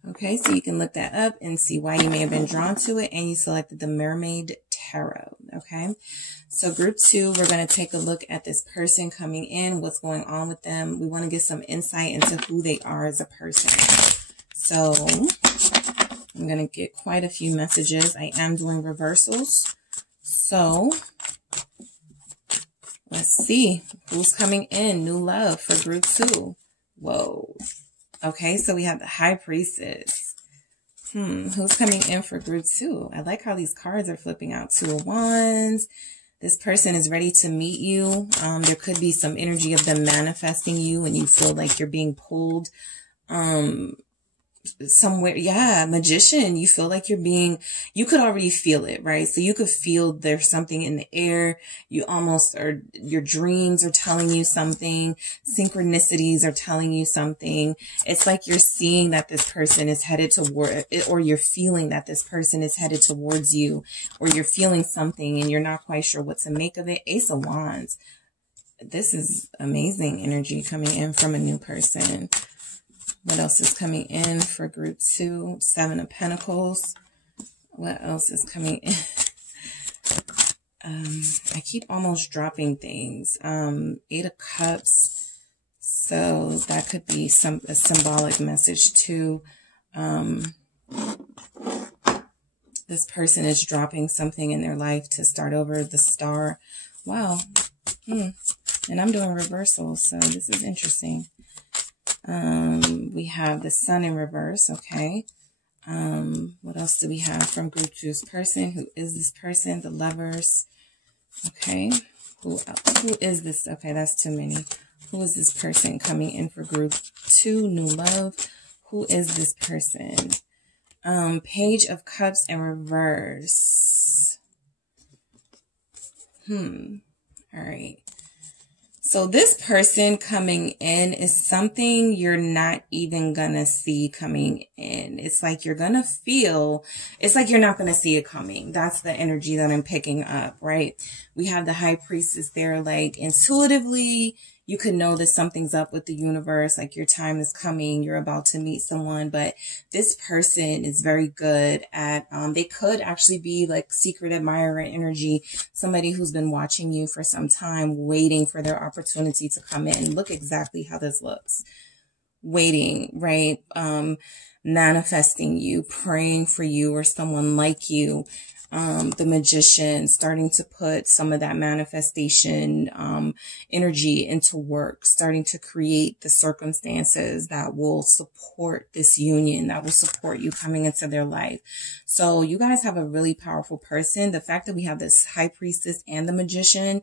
Okay, so you can look that up and see why you may have been drawn to it. And you selected the Mermaid Tarot. Okay, so group 2, we're going to take a look at this person coming in, what's going on with them. We want to get some insight into who they are as a person. So I'm going to get quite a few messages. I am doing reversals. So let's see who's coming in. New love for group 2. Whoa. Okay, so we have the High Priestess. Who's coming in for group 2? I like how these cards are flipping out. 2 of Wands. This person is ready to meet you. There could be some energy of them manifesting you and you feel like you're being pulled somewhere. Yeah, Magician. You feel like you could already feel it, right? So you could feel there's something in the air. Your dreams are telling you something. Synchronicities are telling you something. It's like you're seeing that this person is headed toward it, or you're feeling that this person is headed towards you, or you're feeling something and you're not quite sure what to make of it. Ace of Wands. This is amazing energy coming in from a new person. What else is coming in for group 2? 7 of Pentacles. What else is coming in? I keep almost dropping things. 8 of Cups. So that could be a symbolic message too. This person is dropping something in their life to start over. The Star. Wow. And I'm doing reversals, so this is interesting. We have the Sun in reverse. Okay. What else do we have from group 2's person? Who is this person? The Lovers. Okay. Who is this? Okay, that's too many. Who is this person coming in for group 2? New love. Who is this person? Page of Cups in reverse. All right. So this person coming in is something you're not even gonna see coming in. It's like you're gonna feel, it's like you're not gonna see it coming. That's the energy that I'm picking up, right? We have the High Priestess there, like intuitively, you could know that something's up with the universe, like your time is coming, you're about to meet someone, but this person is very good at, they could actually be like secret admirer energy, somebody who's been watching you for some time, waiting for their opportunity to come in. Look exactly how this looks. Waiting, right? Manifesting you, praying for you or someone like you. The Magician, starting to put some of that manifestation energy into work, starting to create the circumstances that will support this union, that will support you coming into their life. So you guys have a really powerful person. The fact that we have this High Priestess and the Magician,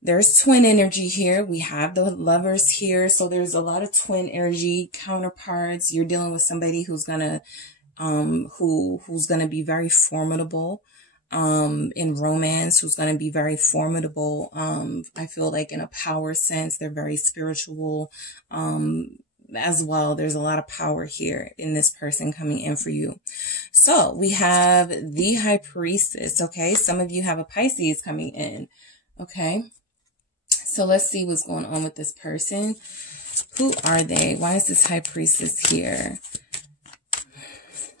there's twin energy here. We have the Lovers here. So there's a lot of twin energy counterparts. You're dealing with somebody who's gonna who's going to be very formidable, in romance, who's going to be very formidable. I feel like in a power sense, they're very spiritual, as well. There's a lot of power here in this person coming in for you. So we have the High Priestess. Okay. Some of you have a Pisces coming in. Okay. So let's see what's going on with this person. Who are they? Why is this High Priestess here?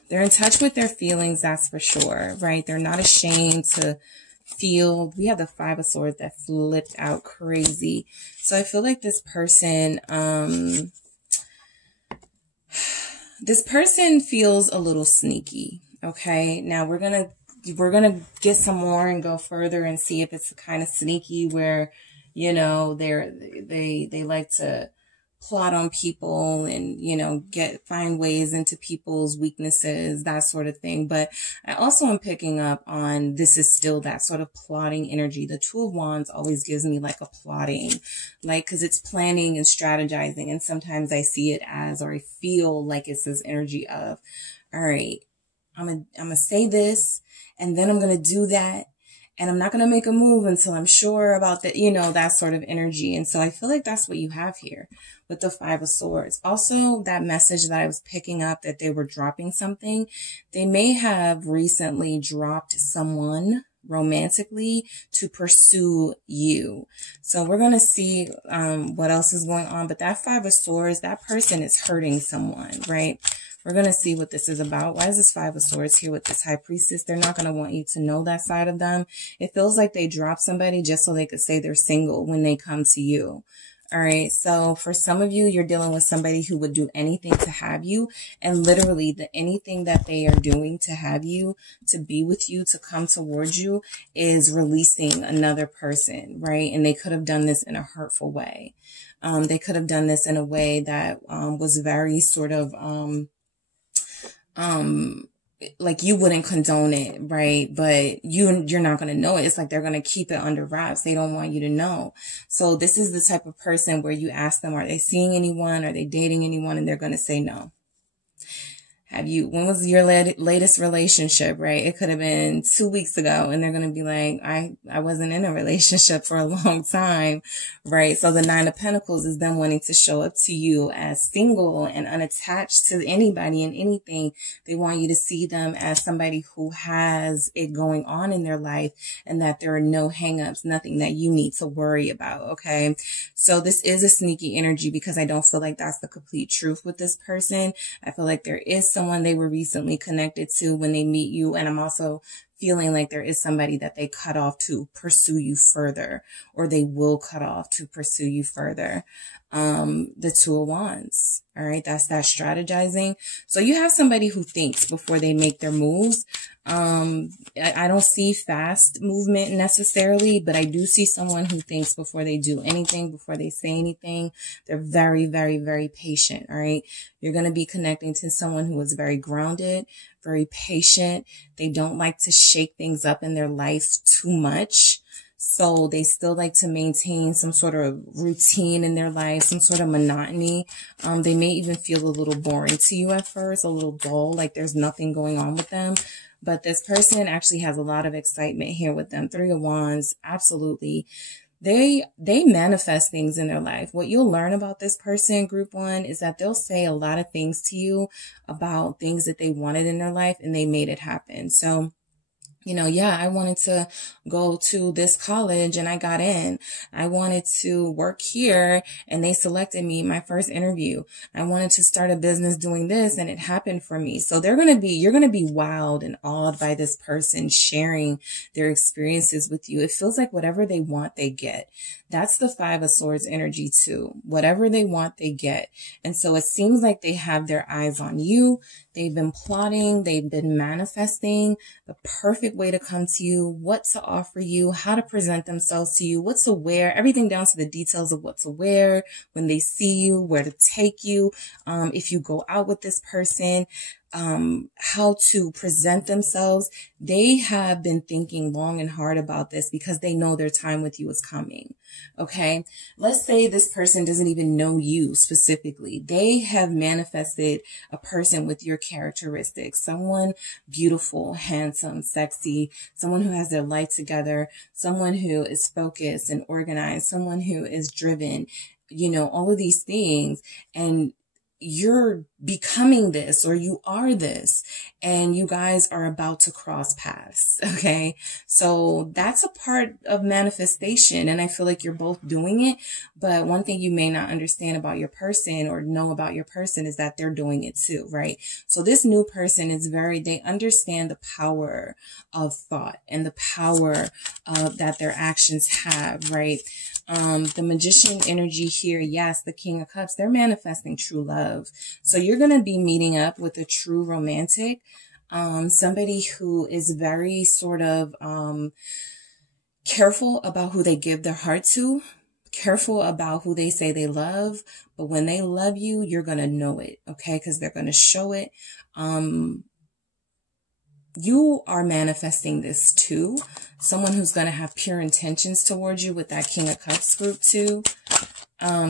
They're in touch with their feelings, that's for sure, right? They're not ashamed to feel. We have the 5 of Swords that flipped out crazy. So I feel like this person, This person feels a little sneaky. Okay. Now we're going to get some more and go further and see if it's the kind of sneaky where, you know, they like to plot on people and, you know, find ways into people's weaknesses, that sort of thing. But I also am picking up on, this is still that sort of plotting energy. The Two of Wands always gives me like a plotting, like, cause it's planning and strategizing. And sometimes I see it as, or I feel like it's this energy of, all right, I'm gonna say this and then I'm going to do that. And I'm not going to make a move until I'm sure about that, you know, that sort of energy. And so I feel like that's what you have here with the Five of Swords. Also, that message that I was picking up, that they were dropping something. They may have recently dropped someone romantically to pursue you. So we're going to see what else is going on. But that Five of Swords, that person is hurting someone, right? We're going to see what this is about. Why is this Five of Swords here with this High Priestess? They're not going to want you to know that side of them. It feels like they dropped somebody just so they could say they're single when they come to you. All right. So for some of you, you're dealing with somebody who would do anything to have you. And literally anything that they are doing to have you, to be with you, to come towards you is releasing another person, right? And they could have done this in a hurtful way. They could have done this in a way that was very sort of like you wouldn't condone it, right? But you're not going to know it. It's like they're going to keep it under wraps. They don't want you to know. So this is the type of person where you ask them, are they seeing anyone? Are they dating anyone? And they're going to say no. When was your latest relationship, right? It could have been 2 weeks ago, and they're going to be like, I wasn't in a relationship for a long time, right? So the Nine of Pentacles is them wanting to show up to you as single and unattached to anybody and anything. They want you to see them as somebody who has it going on in their life and that there are no hangups, nothing that you need to worry about, okay? So this is a sneaky energy because I don't feel like that's the complete truth with this person. I feel like there is someone they were recently connected to when they meet you. And I'm also feeling like there is somebody that they cut off to pursue you further, or they will cut off to pursue you further. The Two of Wands. All right. That's that strategizing. So you have somebody who thinks before they make their moves. I don't see fast movement necessarily, but I do see someone who thinks before they do anything, before they say anything. They're very, very, very patient. All right. You're going to be connecting to someone who is very grounded, very patient. They don't like to shake things up in their life too much. So they still like to maintain some sort of routine in their life, some sort of monotony. They may even feel a little boring to you at first, a little dull, like there's nothing going on with them. But this person actually has a lot of excitement here with them. Three of Wands, absolutely. They manifest things in their life. What you'll learn about this person, group one, is that they'll say a lot of things to you about things that they wanted in their life and they made it happen. So, you know, yeah, I wanted to go to this college and I got in. I wanted to work here and they selected me my first interview. I wanted to start a business doing this and it happened for me. So you're going to be wowed and awed by this person sharing their experiences with you. It feels like whatever they want, they get. That's the Five of Swords energy too. Whatever they want, they get. And so it seems like they have their eyes on you. They've been plotting. They've been manifesting the perfect way to come to you, what to offer you, how to present themselves to you, what to wear, everything down to the details of what to wear when they see you, where to take you. If you go out with this person, how to present themselves. They have been thinking long and hard about this because they know their time with you is coming. Okay. Let's say this person doesn't even know you specifically. They have manifested a person with your characteristics, someone beautiful, handsome, sexy, someone who has their life together, someone who is focused and organized, someone who is driven, you know, all of these things. And you're becoming this, or you are this, and you guys are about to cross paths. Okay. So that's a part of manifestation. And I feel like you're both doing it. But one thing you may not understand about your person or know about your person is that they're doing it too. Right. So this new person is they understand the power of thought and the power that their actions have. Right. The Magician energy here. Yes. The King of Cups, they're manifesting true love. love. So you're going to be meeting up with a true romantic, somebody who is very sort of careful about who they give their heart to, careful about who they say they love, but when they love you, you're going to know it, okay? Because they're going to show it. You are manifesting this too. Someone who's going to have pure intentions towards you with that King of Cups group too.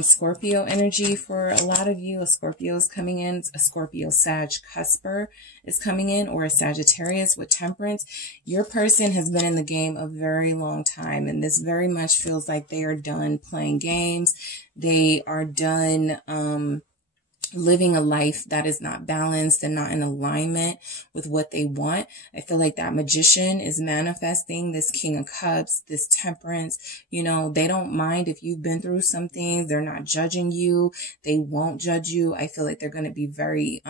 Scorpio energy for a lot of you. A Scorpio is coming in. A Scorpio Sag cusper is coming in, or a Sagittarius with temperance. Your person has been in the game a very long time, and this very much feels like they are done playing games. They are done living a life that is not balanced and not in alignment with what they want. I feel like that Magician is manifesting this King of Cups, this temperance. You know, they don't mind if you've been through some things. They're not judging you. They won't judge you. I feel like they're going to be very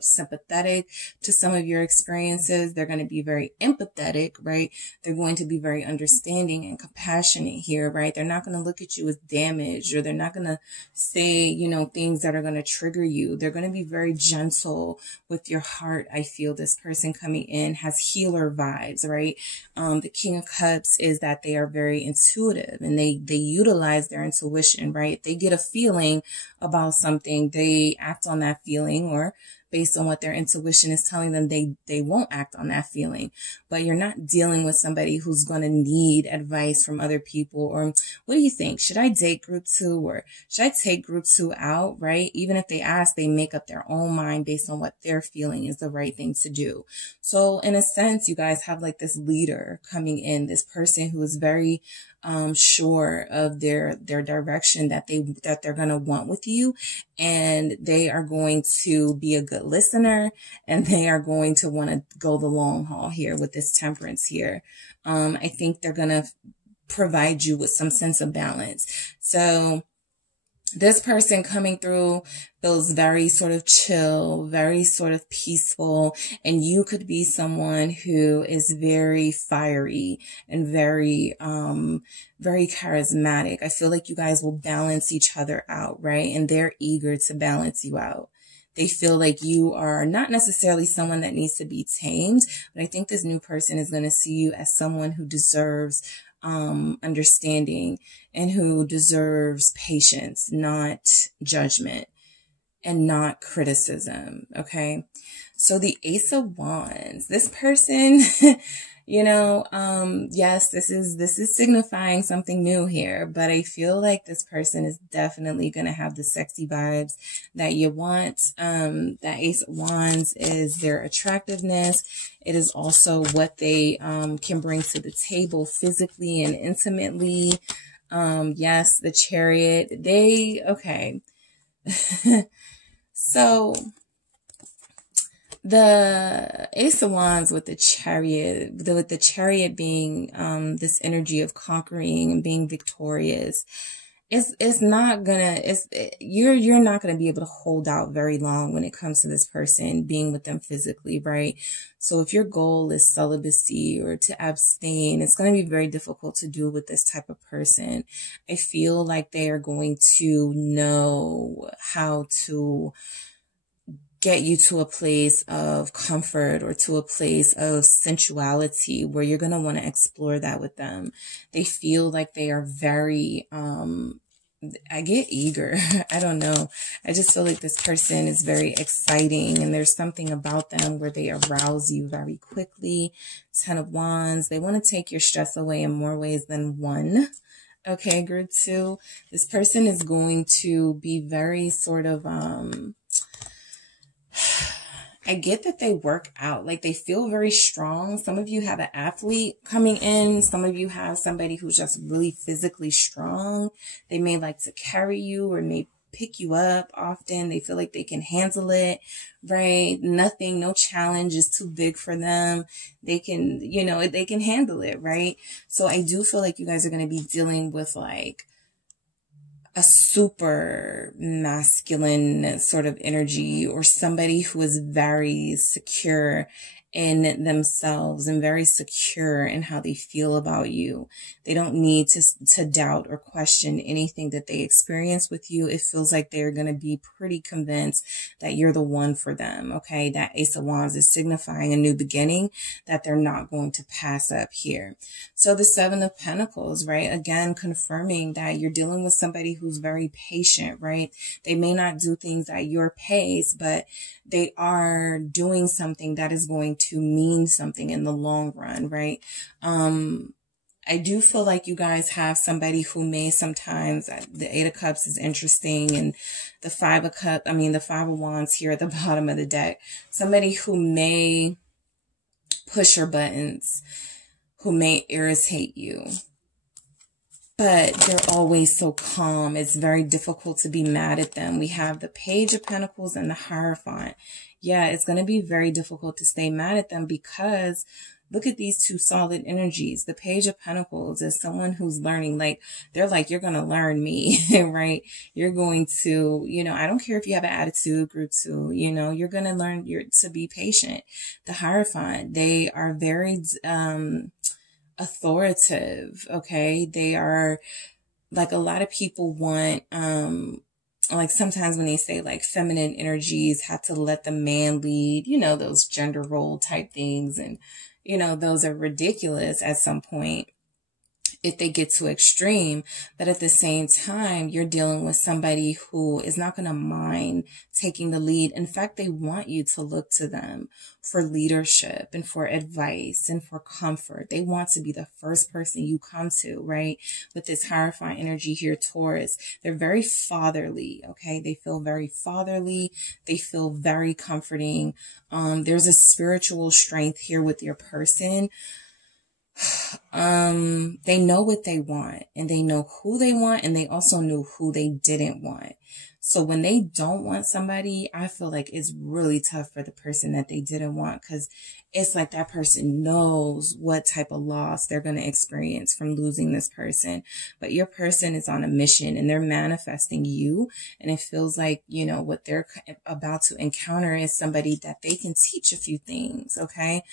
sympathetic to some of your experiences. They're going to be very empathetic, right? They're going to be very understanding and compassionate here, right? They're not going to look at you as damaged, or they're not going to say, you know, things that are going to trigger you. They're going to be very gentle with your heart. I feel this person coming in has healer vibes, right? The King of Cups is that they are very intuitive, and they utilize their intuition, right? They get a feeling about something, they act on that feeling, or based on what their intuition is telling them, they won't act on that feeling. But you're not dealing with somebody who's going to need advice from other people. Or what do you think? Should I date group 2, or should I take group 2 out, right? Even if they ask, they make up their own mind based on what they're feeling is the right thing to do. So in a sense, you guys have like this leader coming in, this person who is very sure of their direction that they're going to want with you, and they are going to be a good listener, and they are going to want to go the long haul here with this temperance here. I think they're going to provide you with some sense of balance. So this person coming through feels very sort of chill, very sort of peaceful, and you could be someone who is very fiery and very charismatic. I feel like you guys will balance each other out, right? And they're eager to balance you out. They feel like you are not necessarily someone that needs to be tamed, but I think this new person is going to see you as someone who deserves understanding, and who deserves patience, not judgment, and not criticism. Okay. So the Ace of Wands, this person, you know, yes, this is signifying something new here, but I feel like this person is definitely going to have the sexy vibes that you want. That Ace of Wands is their attractiveness. It is also what they can bring to the table physically and intimately. Yes, the Chariot. Okay. So the Ace of Wands with the Chariot, with the Chariot being this energy of conquering and being victorious, you're not gonna be able to hold out very long when it comes to this person being with them physically, right? So if your goal is celibacy or to abstain, it's going to be very difficult to do with this type of person. I feel like they are going to know how to get you to a place of comfort, or to a place of sensuality where you're going to want to explore that with them. They feel like they are very, I get eager. I don't know. I just feel like this person is very exciting, and there's something about them where they arouse you very quickly. 10 of Wands. They want to take your stress away in more ways than one. Okay, group 2. This person is going to be very sort of, I get that they work out, like they feel very strong. Some of you have an athlete coming in. Some of you have somebody who's just really physically strong. They may like to carry you, or may pick you up often. They feel like they can handle it, right? No challenge is too big for them. They can, they can handle it, right? So I do feel like you guys are going to be dealing with like a super masculine sort of energy, or somebody who is very secure in themselves and very secure in how they feel about you. They don't need to doubt or question anything that they experience with you. It feels like they're going to be pretty convinced that you're the one for them. Okay. That Ace of Wands is signifying a new beginning that they're not going to pass up here. So the Seven of Pentacles, right? Again, confirming that you're dealing with somebody who's very patient, right? They may not do things at your pace, but they are doing something that is going to mean something in the long run, right? I do feel like you guys have somebody who may sometimes, the Eight of Cups is interesting, and the Five of Wands here at the bottom of the deck, somebody who may push your buttons, who may irritate you, but they're always so calm. It's very difficult to be mad at them. We have the Page of Pentacles and the Hierophant. Yeah, it's going to be very difficult to stay mad at them because look at these two solid energies. The Page of Pentacles is someone who's learning, like, they're like, you're going to learn me, right? You're going to, I don't care if you have an attitude, group 2, you're going to learn to be patient. The Hierophant, they are very, authoritative. Okay. They are like, a lot of people want, like sometimes when they say like feminine energies have to let the man lead, those gender role type things. And, those are ridiculous at some point if they get too extreme. But at the same time, you're dealing with somebody who is not going to mind taking the lead. In fact, they want you to look to them for leadership and for advice and for comfort. They want to be the first person you come to, right? With this Hierophant energy here, Taurus, they're very fatherly, okay? They feel very fatherly. They feel very comforting. There's a spiritual strength here with your person. They know what they want, and they know who they want, and they also knew who they didn't want. So when they don't want somebody, I feel like it's really tough for the person that they didn't want, because it's like that person knows what type of loss they're going to experience from losing this person. But your person is on a mission and they're manifesting you. And it feels like, what they're about to encounter is somebody that they can teach a few things. Okay.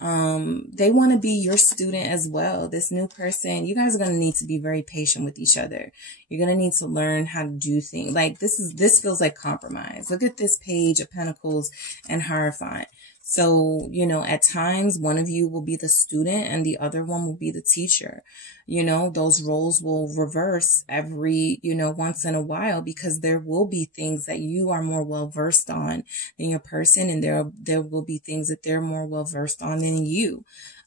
They want to be your student as well. This new person, you guys are going to need to be very patient with each other. You're going to need to learn how to do things. Like this feels like compromise. Look at this Page of Pentacles and Hierophant. So, at times one of you will be the student and the other one will be the teacher. Those roles will reverse every, once in a while, because there will be things that you are more well versed on than your person. And there will be things that they're more well versed on than you.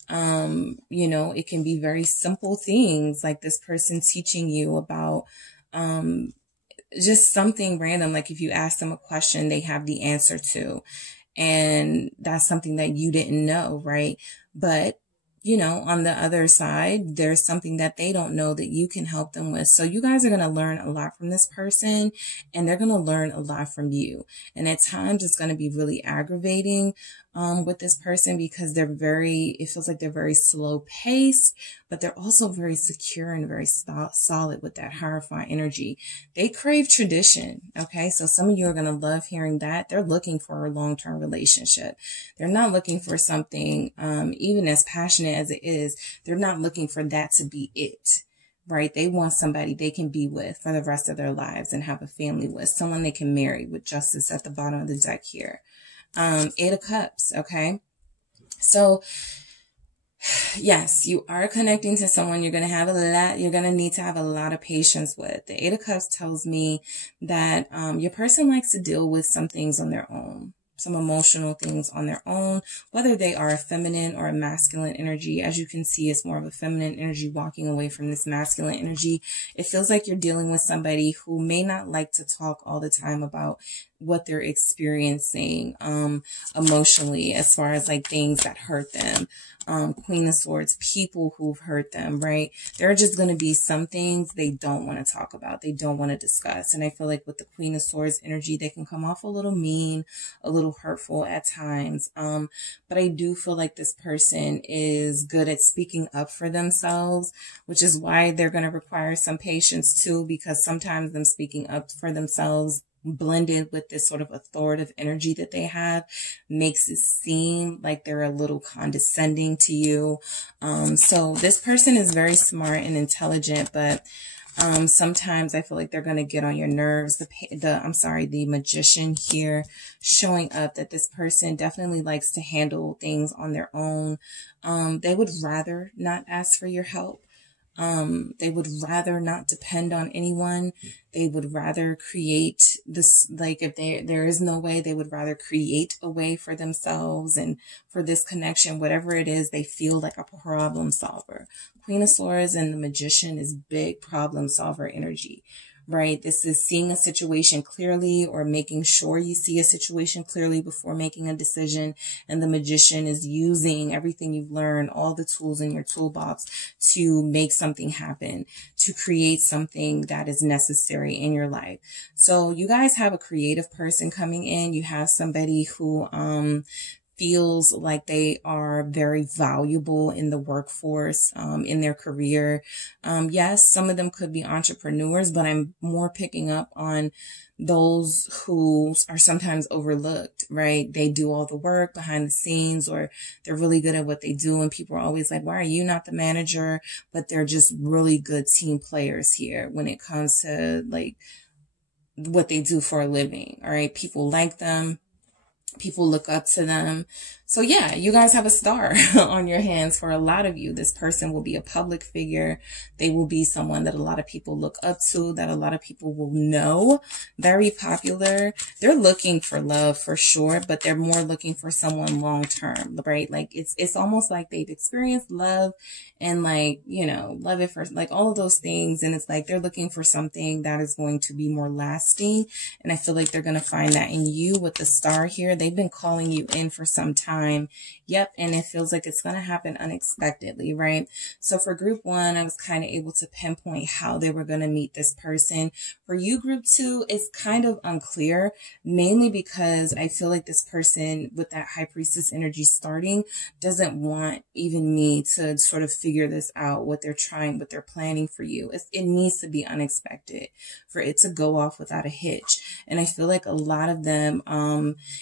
It can be very simple things like this person teaching you about, just something random. Like if you ask them a question, they have the answer to. And that's something that you didn't know, right? But, on the other side, there's something that they don't know that you can help them with. So you guys are going to learn a lot from this person, and they're going to learn a lot from you. And at times it's going to be really aggravating with this person, because it feels like they're very slow paced, but they're also very secure and very solid with that Hierophant energy. They crave tradition. Okay. So some of you are going to love hearing that. They're looking for a long-term relationship. They're not looking for something, even as passionate as it is, they're not looking for that to be it. Right? They want somebody they can be with for the rest of their lives and have a family with, someone they can marry, with Justice at the bottom of the deck here. Eight of Cups. Okay. So yes, you are connecting to someone you're going to need to have a lot of patience with. The Eight of Cups tells me that, your person likes to deal with some things on their own. Some emotional things on their own, whether they are a feminine or a masculine energy. As you can see, it's more of a feminine energy walking away from this masculine energy. It feels like you're dealing with somebody who may not like to talk all the time about what they're experiencing emotionally, as far as like things that hurt them. Queen of Swords, people who've hurt them, right? There are just going to be some things they don't want to talk about. They don't want to discuss. And I feel like with the Queen of Swords energy, they can come off a little mean, a little hurtful at times. But I do feel like this person is good at speaking up for themselves, which is why they're going to require some patience too, because sometimes them speaking up for themselves blended with this sort of authoritative energy that they have makes it seem like they're a little condescending to you. So this person is very smart and intelligent, but sometimes I feel like they're going to get on your nerves. The Magician here showing up that this person definitely likes to handle things on their own. They would rather not ask for your help. They would rather not depend on anyone. They would rather create this, like if there is no way, they would rather create a way for themselves and for this connection, whatever it is, they feel like a problem solver. Queen of Swords and the Magician is big problem solver energy, right? This is seeing a situation clearly or making sure you see a situation clearly before making a decision. And the Magician is using everything you've learned, all the tools in your toolbox to make something happen, to create something that is necessary in your life. So you guys have a creative person coming in. You have somebody who, feels like they are very valuable in the workforce, in their career. Yes, some of them could be entrepreneurs, but I'm more picking up on those who are sometimes overlooked, right? They do all the work behind the scenes, or they're really good at what they do. And people are always like, why are you not the manager? But they're just really good team players here when it comes to like what they do for a living. All right. People like them. People look up to them. So yeah, you guys have a star on your hands for a lot of you. This person will be a public figure. They will be someone that a lot of people look up to, that a lot of people will know. Very popular. They're looking for love for sure, but they're more looking for someone long term, right? Like it's almost like they've experienced love and like, you know, love at first, like all of those things. And it's like they're looking for something that is going to be more lasting. And I feel like they're going to find that in you with the star here. They've been calling you in for some time. Yep. And it feels like it's going to happen unexpectedly, right? So for group one, I was kind of able to pinpoint how they were going to meet this person. For you, group two, it's kind of unclear, mainly because I feel like this person with that High Priestess energy starting doesn't want even me to sort of figure this out, what they're trying, what they're planning for you. It needs to be unexpected for it to go off without a hitch. And I feel like a lot of them,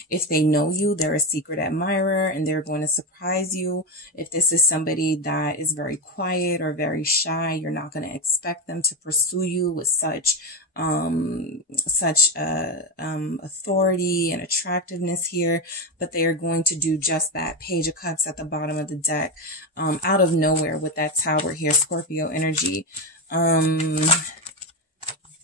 if they know you, they're a secret admirer and they're going to surprise you. If this is somebody that is very quiet or very shy, you're not going to expect them to pursue you with such authority and attractiveness here, but they are going to do just that. Page of Cups at the bottom of the deck, out of nowhere with that Tower here, Scorpio energy.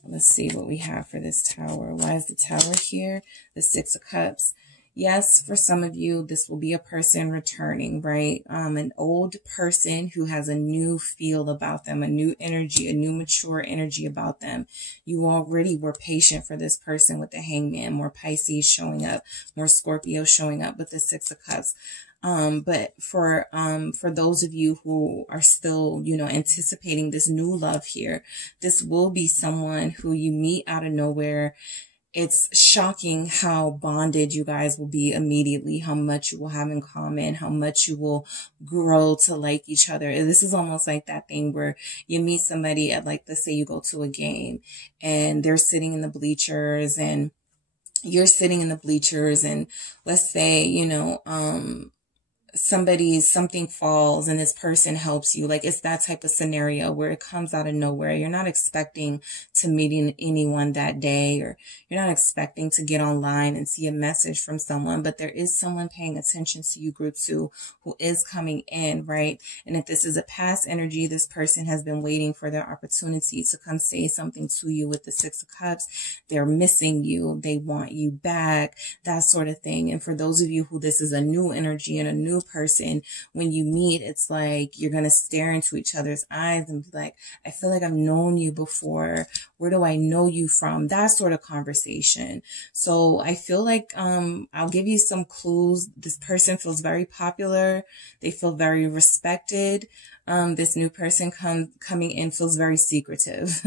Let's see what we have for this Tower. Why is the Tower here? The Six of Cups. Yes, for some of you, this will be a person returning, right? An old person who has a new feel about them, a new energy, a new mature energy about them. You already were patient for this person with the Hangman, more Pisces showing up, more Scorpio showing up with the Six of Cups. But for those of you who are still, you know, anticipating this new love here, this will be someone who you meet out of nowhere. It's shocking how bonded you guys will be immediately, how much you will have in common, how much you will grow to like each other. This is almost like that thing where you meet somebody at, like, let's say you go to a game and they're sitting in the bleachers and you're sitting in the bleachers, and let's say, you know, something falls and this person helps you. Like, it's that type of scenario where it comes out of nowhere. You're not expecting to meet anyone that day, or you're not expecting to get online and see a message from someone, but there is someone paying attention to you, group two, who is coming in, right? And if this is a past energy, this person has been waiting for their opportunity to come say something to you with the Six of Cups. They're missing you. They want you back, that sort of thing. And for those of you who this is a new energy and a new person, when you meet, it's like you're going to stare into each other's eyes and be like, I feel like I've known you before. Where do I know you from? That sort of conversation. So I feel like I'll give you some clues. This person feels very popular. They feel very respected. this new person coming in feels very secretive,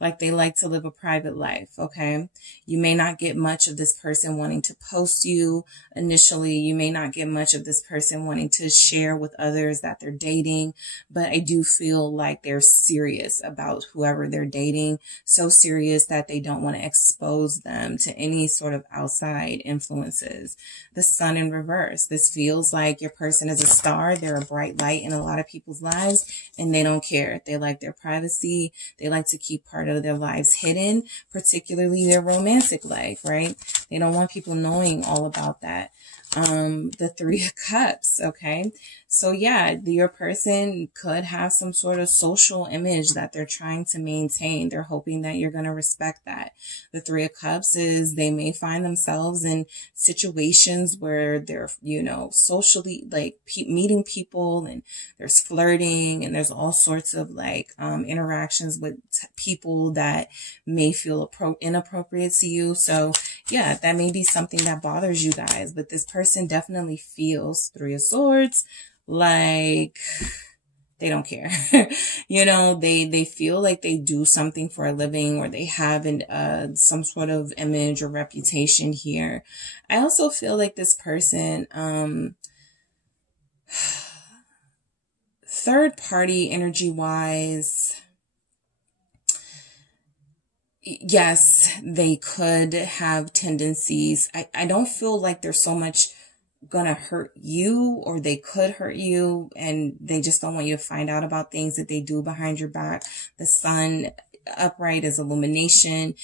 like they like to live a private life, okay? You may not get much of this person wanting to post you initially. You may not get much of this person wanting to share with others that they're dating, but I do feel like they're serious about whoever they're dating, so serious that they don't want to expose them to any sort of outside influences. The Sun in reverse. This feels like your person is a star. They're a bright light in a lot of people's lives, and they don't care. They like their privacy. They like to keep part of their lives hidden, particularly their romantic life, right? They don't want people knowing all about that. The Three of Cups, okay? So yeah, your person could have some sort of social image that they're trying to maintain. They're hoping that you're going to respect that. The Three of Cups is they may find themselves in situations where they're, you know, socially, like meeting people, and there's flirting, and there's all sorts of like interactions with people that may feel inappropriate to you. So yeah, that may be something that bothers you guys, but this person definitely feels, Three of Swords, like they don't care. You know, they feel like they do something for a living, or they have some sort of image or reputation here. I also feel like this person, third party energy wise, yes, they could have tendencies. I don't feel like there's so much gonna hurt you, or they could hurt you, and they just don't want you to find out about things that they do behind your back. The Sun upright is illumination.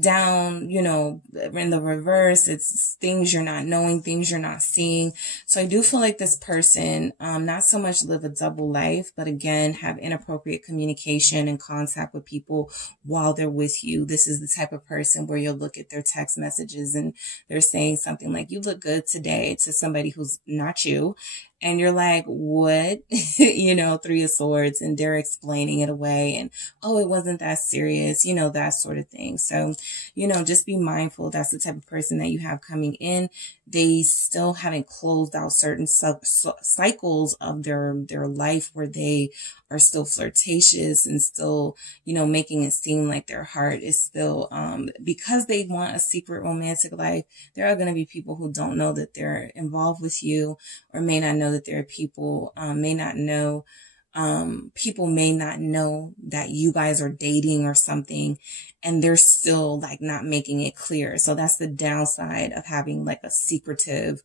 Down, you know, in the reverse, it's things you're not knowing, things you're not seeing. So I do feel like this person, not so much live a double life, but again, have inappropriate communication and contact with people while they're with you. This is the type of person where you'll look at their text messages and they're saying something like, "You look good today," to somebody who's not you. And you're like, what? You know, Three of Swords, and they're explaining it away, and, oh, it wasn't that serious, you know, that sort of thing. So, you know, just be mindful. That's the type of person that you have coming in. They still haven't closed out certain cycles of their life where they are still flirtatious and still, you know, making it seem like their heart is still, because they want a secret romantic life. There are going to be people who don't know that they're involved with you, or may not know that there are people, people may not know that you guys are dating or something, and they're still like not making it clear. So that's the downside of having like a secretive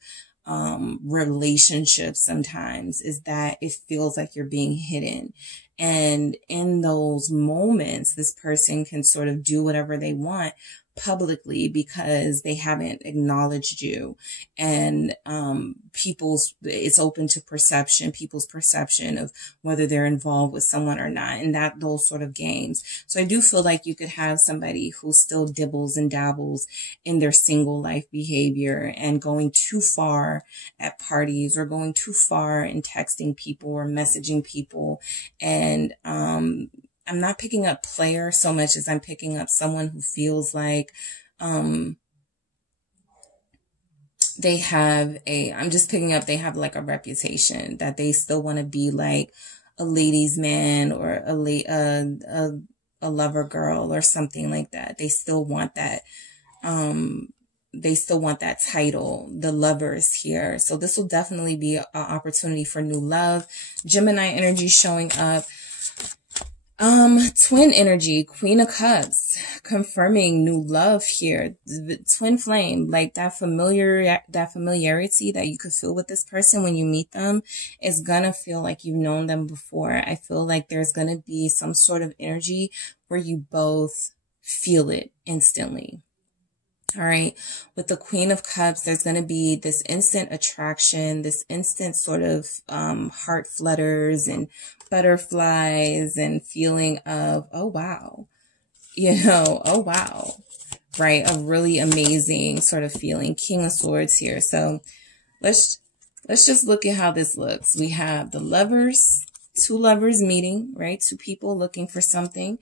relationship sometimes, is that it feels like you're being hidden. And in those moments, this person can sort of do whatever they want publicly because they haven't acknowledged you. And it's open to perception, people's perception of whether they're involved with someone or not, and that those sort of games. So I do feel like you could have somebody who still dibbles and dabbles in their single life behavior and going too far at parties, or going too far in texting people or messaging people. And I'm not picking up player so much as I'm picking up someone who feels like they have they have like a reputation, that they still want to be like a ladies' man, or a lover girl, or something like that. They still want that. They still want that title, the Lovers here. So this will definitely be an opportunity for new love. Gemini energy showing up. Twin energy, Queen of Cups, confirming new love here. The twin flame, like that familiarity that you could feel with this person when you meet them is gonna feel like you've known them before. I feel like there's gonna be some sort of energy where you both feel it instantly. All right. With the Queen of Cups, there's going to be this instant attraction, this instant sort of heart flutters and butterflies and feeling of, oh, wow, you know, oh, wow, right? A really amazing sort of feeling. King of Swords here. So let's just look at how this looks. We have the lovers, two lovers meeting, right? Two people looking for something.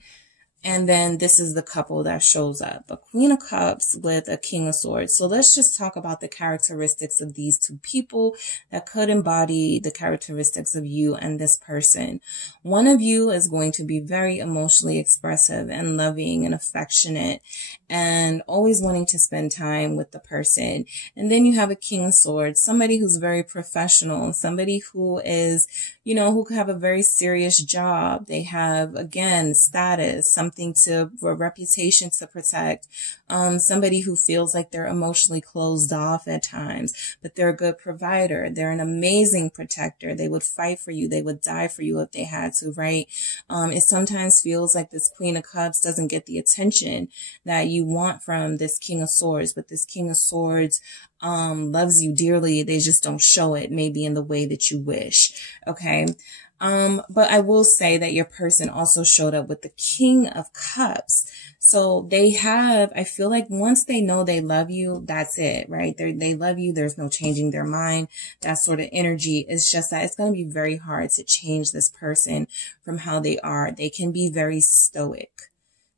And then this is the couple that shows up, a Queen of Cups with a King of Swords. So let's just talk about the characteristics of these two people that could embody the characteristics of you and this person. One of you is going to be very emotionally expressive and loving and affectionate and always wanting to spend time with the person. And then you have a King of Swords, somebody who's very professional, somebody who is, you know, who could have a very serious job. They have, again, status, something to a reputation to protect, somebody who feels like they're emotionally closed off at times, but they're a good provider. They're an amazing protector. They would fight for you. They would die for you if they had to, right? It sometimes feels like this Queen of Cups doesn't get the attention that you want from this King of Swords, but this King of Swords loves you dearly. They just don't show it maybe in the way that you wish. Okay. But I will say that your person also showed up with the King of Cups. So they have, I feel like once they know they love you, that's it, right? They love you. There's no changing their mind. That sort of energy. It's just that it's going to be very hard to change this person from how they are. They can be very stoic.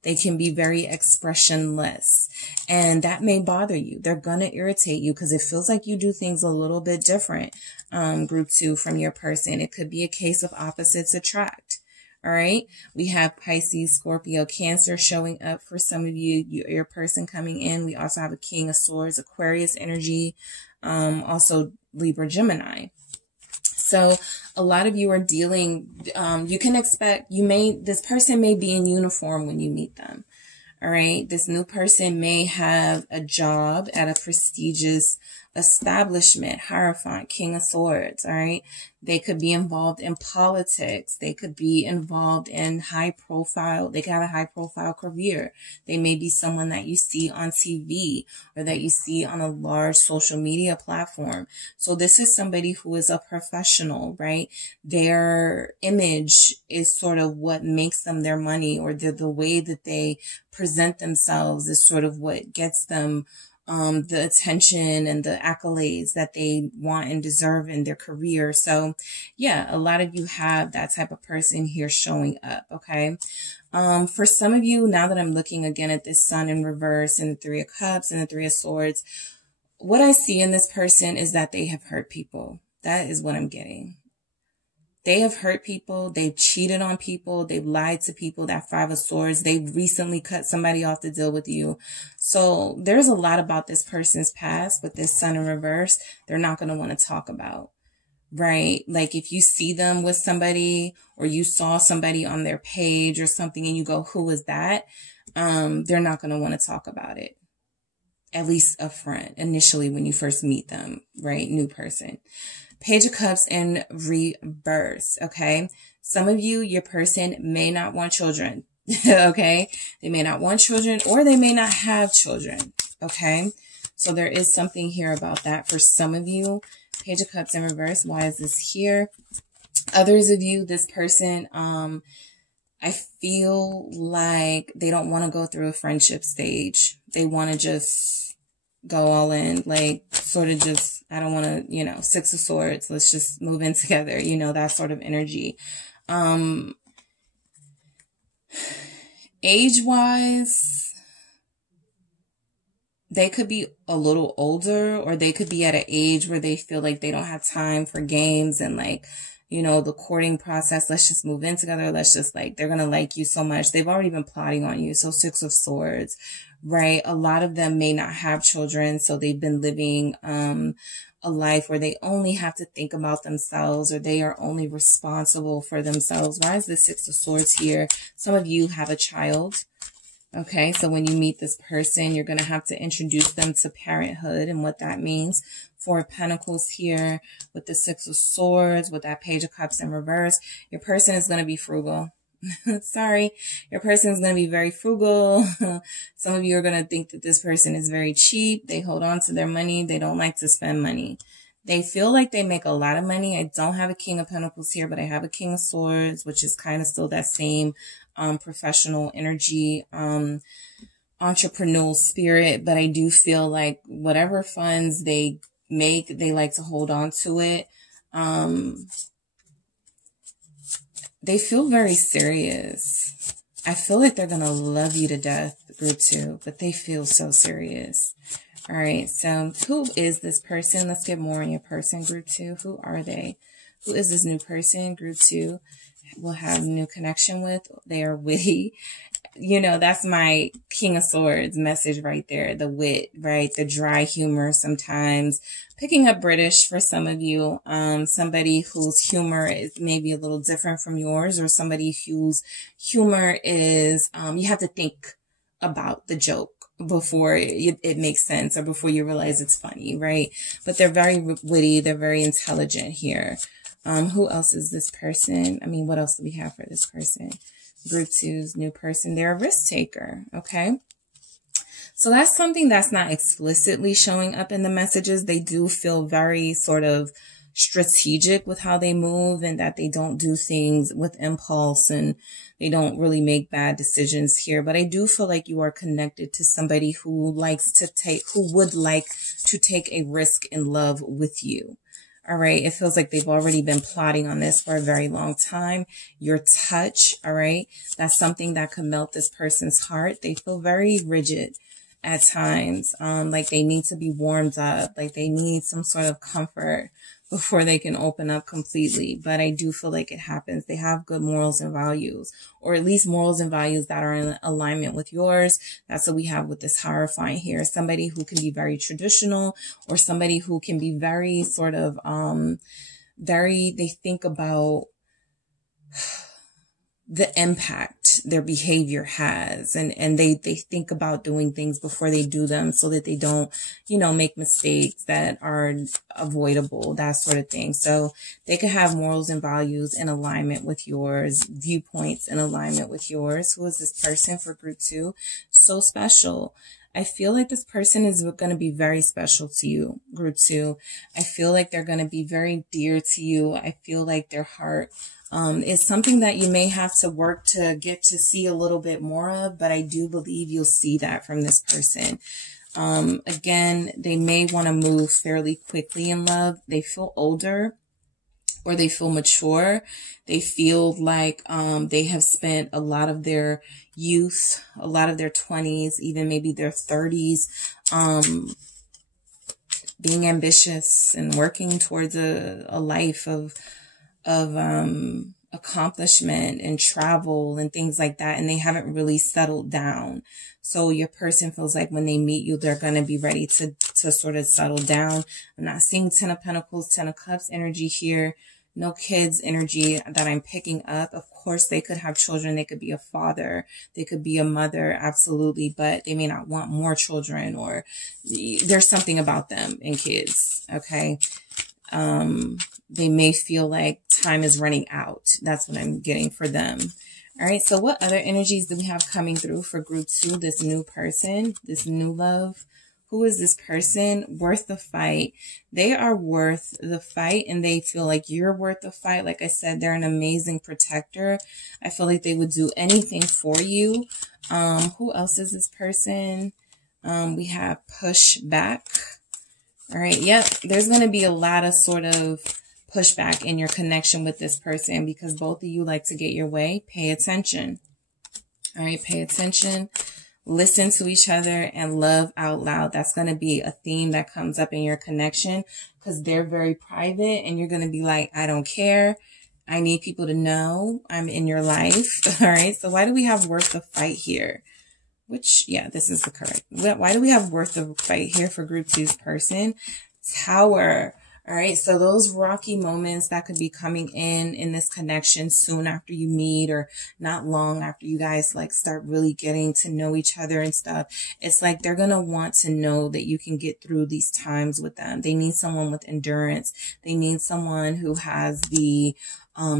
They can be very expressionless, and that may bother you. They're going to irritate you because it feels like you do things a little bit different, group 2, from your person. It could be a case of opposites attract. All right. We have Pisces, Scorpio, Cancer showing up for some of you, your person coming in. We also have a King of Swords, Aquarius energy, also Libra, Gemini. So a lot of you are dealing, you can expect, this person may be in uniform when you meet them. All right. This new person may have a job at a prestigious establishment, Hierophant, King of Swords. All right. They could be involved in politics. They could be involved in high profile. They could have a high profile career. They may be someone that you see on TV or that you see on a large social media platform. So this is somebody who is a professional, right? Their image is sort of what makes them their money, or the way that they present themselves is sort of what gets them the attention and the accolades that they want and deserve in their career. So yeah, a lot of you have that type of person here showing up. Okay. For some of you, now that I'm looking again at this Sun in reverse and the Three of Cups and the Three of Swords, what I see in this person is that they have hurt people. That is what I'm getting. They have hurt people. They've cheated on people. They've lied to people. That Five of Swords. They've recently cut somebody off to deal with you. So there's a lot about this person's past with this Sun in reverse they're not going to want to talk about, right? Like if you see them with somebody or you saw somebody on their page or something and you go, who is that? They're not going to want to talk about it. At least up front, initially when you first meet them, right? New person. Page of Cups in reverse, okay? Some of you, your person may not want children, okay? They may not want children or they may not have children, okay? So there is something here about that for some of you. Page of Cups in reverse, why is this here? Others of you, this person, I feel like they don't want to go through a friendship stage. They want to just go all in, like sort of just, I don't want to, you know, Six of Swords. Let's just move in together, you know, that sort of energy. Age-wise, they could be a little older, or they could be at an age where they feel like they don't have time for games and like, you know, the courting process. Let's just move in together. Let's just like, they're going to like you so much. They've already been plotting on you. So Six of Swords, right? A lot of them may not have children. So they've been living, a life where they only have to think about themselves, or they are only responsible for themselves. Why is the Six of Swords here? Some of you have a child. Okay, so when you meet this person, you're going to have to introduce them to parenthood and what that means. Four of Pentacles here with the Six of Swords, with that Page of Cups in reverse. Your person is going to be frugal. Sorry, your person is going to be very frugal. Some of you are going to think that this person is very cheap. They hold on to their money. They don't like to spend money. They feel like they make a lot of money. I don't have a King of Pentacles here, but I have a King of Swords, which is kind of still that same professional energy, entrepreneurial spirit. But I do feel like whatever funds they make, they like to hold on to it. They feel very serious. I feel like they're going to love you to death, group 2, but they feel so serious. All right, so who is this person? Let's get more on your person, group 2. Who are they? Who is this new person, group 2? Will have new connection with. They are witty. You know, that's my King of Swords message right there. The wit, right? The dry humor sometimes. Picking up British for some of you. Somebody whose humor is maybe a little different from yours, or somebody whose humor is, you have to think about the joke before it makes sense, or before you realize it's funny, right? But they're very witty. They're very intelligent here. Who else is this person? I mean, what else do we have for this person? Group 2's new person. They're a risk taker. Okay. So that's something that's not explicitly showing up in the messages. They do feel very sort of strategic with how they move, and that they don't do things with impulse, and they don't really make bad decisions here. But I do feel like you are connected to somebody who would like to take a risk in love with you. All right. It feels like they've already been plotting on this for a very long time. Your touch. All right. That's something that could melt this person's heart. They feel very rigid at times. Like they need to be warmed up, like they need some sort of comfort before they can open up completely. But I do feel like it happens. They have good morals and values, or at least morals and values that are in alignment with yours. That's what we have with this Hierophant here. Somebody who can be very traditional, or somebody who can be very sort of, they think about the impact their behavior has, and they think about doing things before they do them, so that they don't, make mistakes that are avoidable, that sort of thing. So they could have morals and values in alignment with yours, viewpoints in alignment with yours. Who is this person for group 2? So special. I feel like this person is going to be very special to you, group 2. I feel like they're going to be very dear to you. I feel like their heart is something that you may have to work to get to see a little bit more of, but I do believe you'll see that from this person. Again, they may want to move fairly quickly in love. They feel older, or they feel mature. They feel like they have spent a lot of their youth, a lot of their 20s, even maybe their 30s, being ambitious and working towards a life of accomplishment and travel and things like that. And they haven't really settled down. So your person feels like when they meet you, they're going to be ready to sort of settle down. I'm not seeing 10 of Pentacles, 10 of Cups energy here. No kids energy that I'm picking up. Of course, they could have children. They could be a father. They could be a mother. Absolutely. But they may not want more children, or there's something about them and kids. Okay. They may feel like time is running out. That's what I'm getting for them. All right. So what other energies do we have coming through for group 2? This new person, this new love. Who is this person? Worth the fight. They are worth the fight, and they feel like you're worth the fight. Like I said, they're an amazing protector. I feel like they would do anything for you. Who else is this person? We have pushback. All right. Yep. There's going to be a lot of sort of pushback in your connection with this person, because both of you like to get your way. Pay attention. All right. Pay attention. Listen to each other and love out loud. That's going to be a theme that comes up in your connection, because they're very private, and you're going to be like, I don't care. I need people to know I'm in your life. All right. So why do we have worth the fight here? Which, yeah, this is the correct. Why do we have worth the fight here for group 2's person? Tower. All right. So those rocky moments that could be coming in this connection soon after you meet, or not long after you guys like start really getting to know each other and stuff. It's like they're going to want to know that you can get through these times with them. They need someone with endurance. They need someone who has the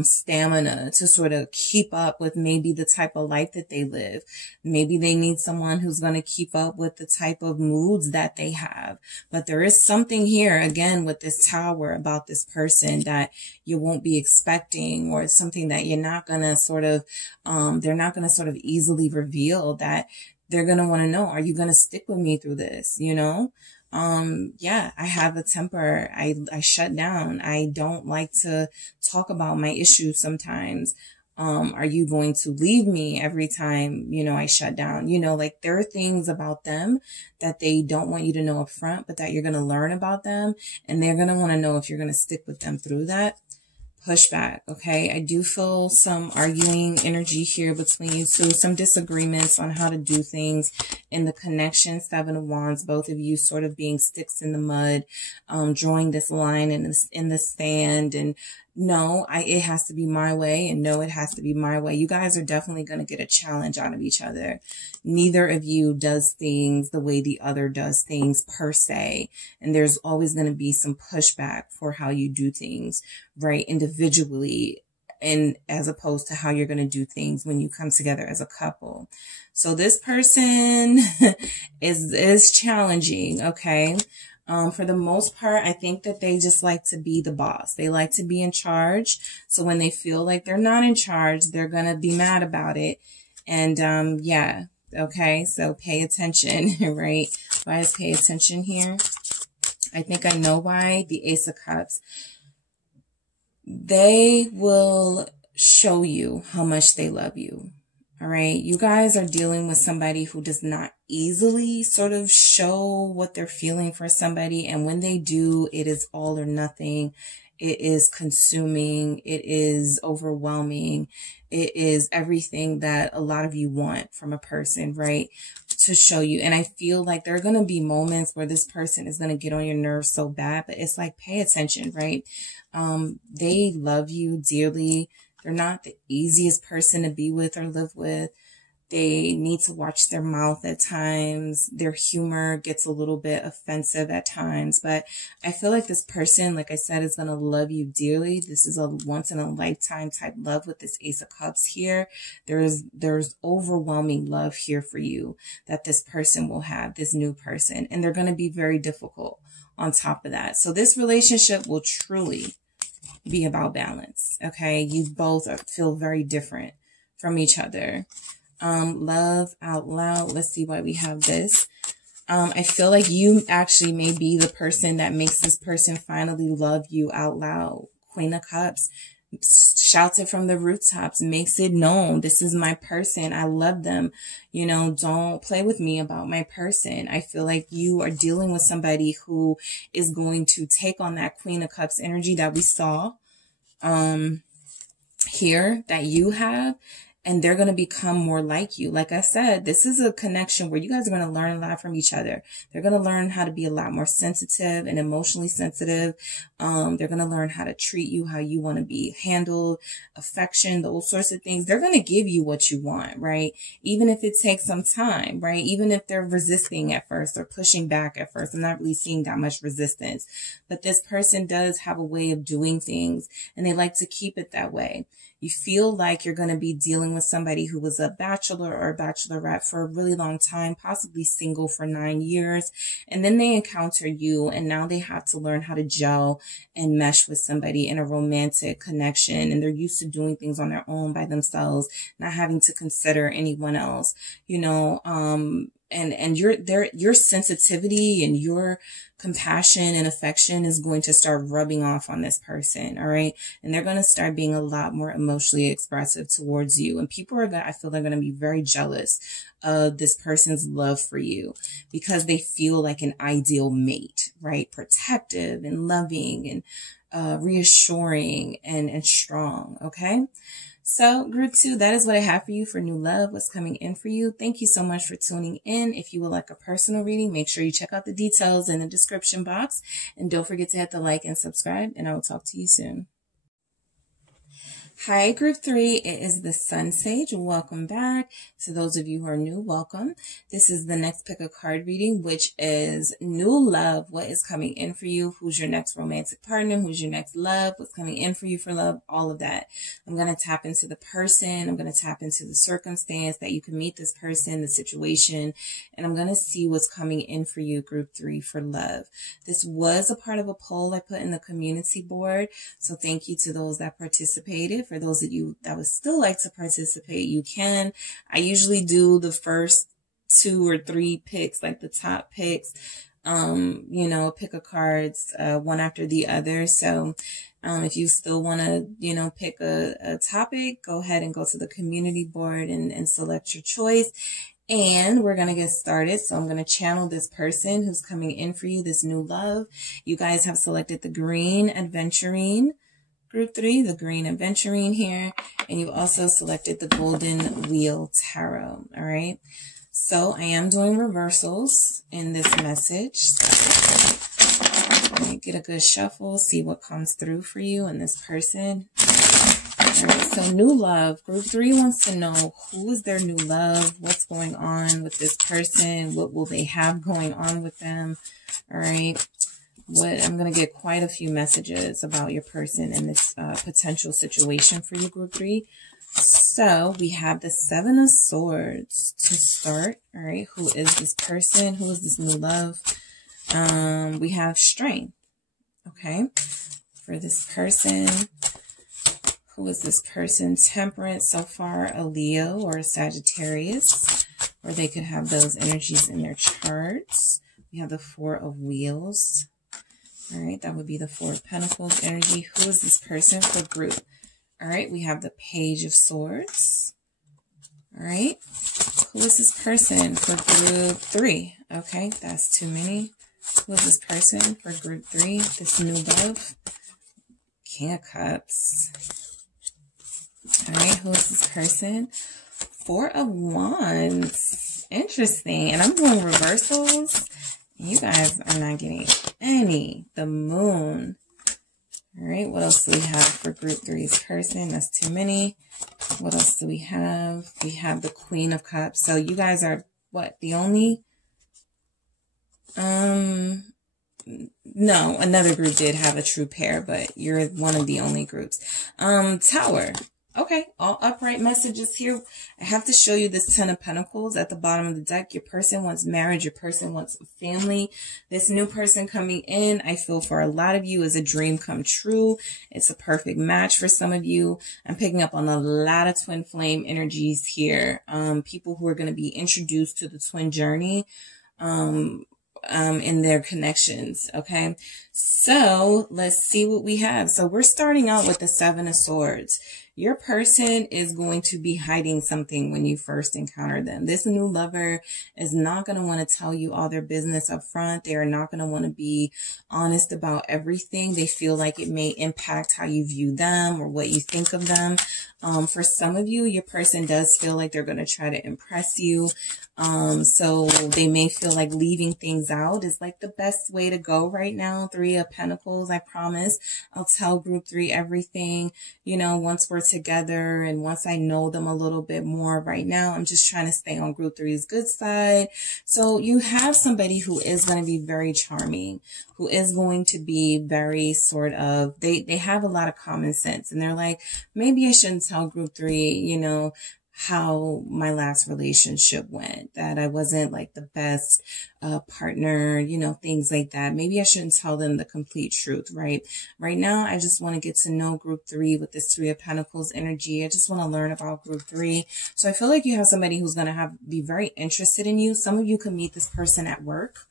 stamina to sort of keep up with maybe the type of life that they live. Maybe they need someone who's going to keep up with the type of moods that they have. But there is something here, again, with this Tower about this person that you won't be expecting, or something that you're not going to sort of, they're not going to sort of easily reveal, that they're going to want to know, are you going to stick with me through this? Yeah, I have a temper. I shut down. I don't like to talk about my issues sometimes. Are you going to leave me every time, you know, I shut down? You know, like there are things about them that they don't want you to know up front, but that you're going to learn about them. And they're going to want to know if you're going to stick with them through that. Pushback. Okay. I do feel some arguing energy here between you two, some disagreements on how to do things in the connection. 7 of Wands, both of you sort of being sticks in the mud, drawing this line in the sand, and no, it has to be my way, and no, it has to be my way. You guys are definitely going to get a challenge out of each other. Neither of you does things the way the other does things per se. And there's always going to be some pushback for how you do things, right? Individually, and as opposed to how you're going to do things when you come together as a couple. So this person is challenging. Okay. For the most part, I think that they just like to be the boss. They like to be in charge. So when they feel like they're not in charge, they're going to be mad about it. And, yeah. Okay. So pay attention, right? Why is pay attention here? I think I know why. The Ace of Cups. They will show you how much they love you. All right. You guys are dealing with somebody who does not easily sort of show what they're feeling for somebody. And when they do, it is all or nothing. It is consuming. It is overwhelming. It is everything that a lot of you want from a person, right? To show you. And I feel like there are going to be moments where this person is going to get on your nerves so bad, but it's like, pay attention, right? They love you dearly. They're not the easiest person to be with or live with. They need to watch their mouth at times. Their humor gets a little bit offensive at times. But I feel like this person, like I said, is going to love you dearly. This is a once in a lifetime type love with this Ace of Cups here. There's overwhelming love here for you that this person will have, this new person. And they're going to be very difficult on top of that. So this relationship will truly be about balance. Okay. You both feel very different from each other. Love out loud. Let's see why we have this. I feel like you actually may be the person that makes this person finally love you out loud. Queen of Cups shouts it from the rooftops, makes it known. This is my person. I love them. You know, don't play with me about my person. I feel like you are dealing with somebody who is going to take on that Queen of Cups energy that we saw, here that you have. And they're going to become more like you. Like I said, this is a connection where you guys are going to learn a lot from each other. They're going to learn how to be a lot more sensitive and emotionally sensitive. They're going to learn how to treat you, how you want to be handled, affection, those sorts of things. They're going to give you what you want, right? Even if it takes some time, right? Even if they're resisting at first or pushing back at first. I'm not really seeing that much resistance. But this person does have a way of doing things, and they like to keep it that way. You feel like you're going to be dealing with somebody who was a bachelor or a bachelorette for a really long time, possibly single for 9 years. And then they encounter you, and now they have to learn how to gel and mesh with somebody in a romantic connection. And they're used to doing things on their own by themselves, not having to consider anyone else, you know, and your sensitivity and your compassion and affection is going to start rubbing off on this person. All right. And they're going to start being a lot more emotionally expressive towards you. And people I feel they're going to be very jealous of this person's love for you because they feel like an ideal mate, right? Protective and loving and reassuring and strong. Okay. So group 2, that is what I have for you for new love, what's coming in for you. Thank you so much for tuning in. If you would like a personal reading, make sure you check out the details in the description box. And don't forget to hit the like and subscribe, and I will talk to you soon. Hi, group 3. It is the SunSage. Welcome back. To those of you who are new, welcome. This is the next pick a card reading, which is new love. What is coming in for you? Who's your next romantic partner? Who's your next love? What's coming in for you for love? All of that. I'm going to tap into the person. I'm going to tap into the circumstance that you can meet this person, the situation, and I'm going to see what's coming in for you, group 3, for love. This was a part of a poll I put in the community board. So thank you to those that participated. For those of you that would still like to participate, you can. I usually do the first 2 or 3 picks, like the top picks, you know, pick a cards, one after the other. So, if you still want to, you know, pick a topic, go ahead and go to the community board and select your choice. And we're going to get started. So I'm going to channel this person who's coming in for you, this new love. You guys have selected the green adventurine, group 3, the green adventurine here. And you also selected the golden wheel tarot. All right. So I am doing reversals in this message. So let me get a good shuffle, see what comes through for you and this person. All right, so new love. Group 3 wants to know who is their new love, what's going on with this person, what will they have going on with them. All right, I'm going to get quite a few messages about your person and this potential situation for you, group 3. So we have the 7 of Swords to start. All right, who is this person? Who is this new love? We have strength. Okay, for this person. Who is this person? Temperance so far, a Leo or a Sagittarius, or they could have those energies in their charts. We have the 4 of Wheels. All right, that would be the 4 of Pentacles energy. Who is this person for group? All right, we have the Page of Swords. All right, who is this person for group 3? Okay, that's too many. Who is this person for group 3? This new love. King of Cups. All right, who is this person? 4 of Wands. Interesting. And I'm doing reversals. You guys are not getting any. The Moon. All right, what else do we have for group 3's person? That's too many. What else do we have? We have the Queen of Cups. So you guys are, what, the only? No, another group did have a true pair, but you're one of the only groups. Tower. Okay, all upright messages here. I have to show you this 10 of Pentacles at the bottom of the deck. Your person wants marriage. Your person wants a family. This new person coming in, I feel for a lot of you, is a dream come true. It's a perfect match for some of you. I'm picking up on a lot of twin flame energies here. People who are going to be introduced to the twin journey. In their connections. Okay. So let's see what we have. So we're starting out with the 7 of Swords. Your person is going to be hiding something when you first encounter them. This new lover is not going to want to tell you all their business up front. They are not going to want to be honest about everything. They feel like it may impact how you view them or what you think of them. For some of you, your person does feel like they're going to try to impress you. So they may feel like leaving things out is like the best way to go right now. 3 of Pentacles, I promise. I'll tell group 3 everything, you know, once we're together and once I know them a little bit more. Right now, I'm just trying to stay on group 3's good side. So you have somebody who is going to be very charming, who is going to be very sort of, they have a lot of common sense and they're like, maybe I shouldn't tell group 3, you know, how my last relationship went, that I wasn't like the best partner, you know, things like that. Maybe I shouldn't tell them the complete truth, right? Right now, I just want to get to know group 3 with this 3 of Pentacles energy. I just want to learn about group 3. So I feel like you have somebody who's going to be very interested in you. Some of you could meet this person at work.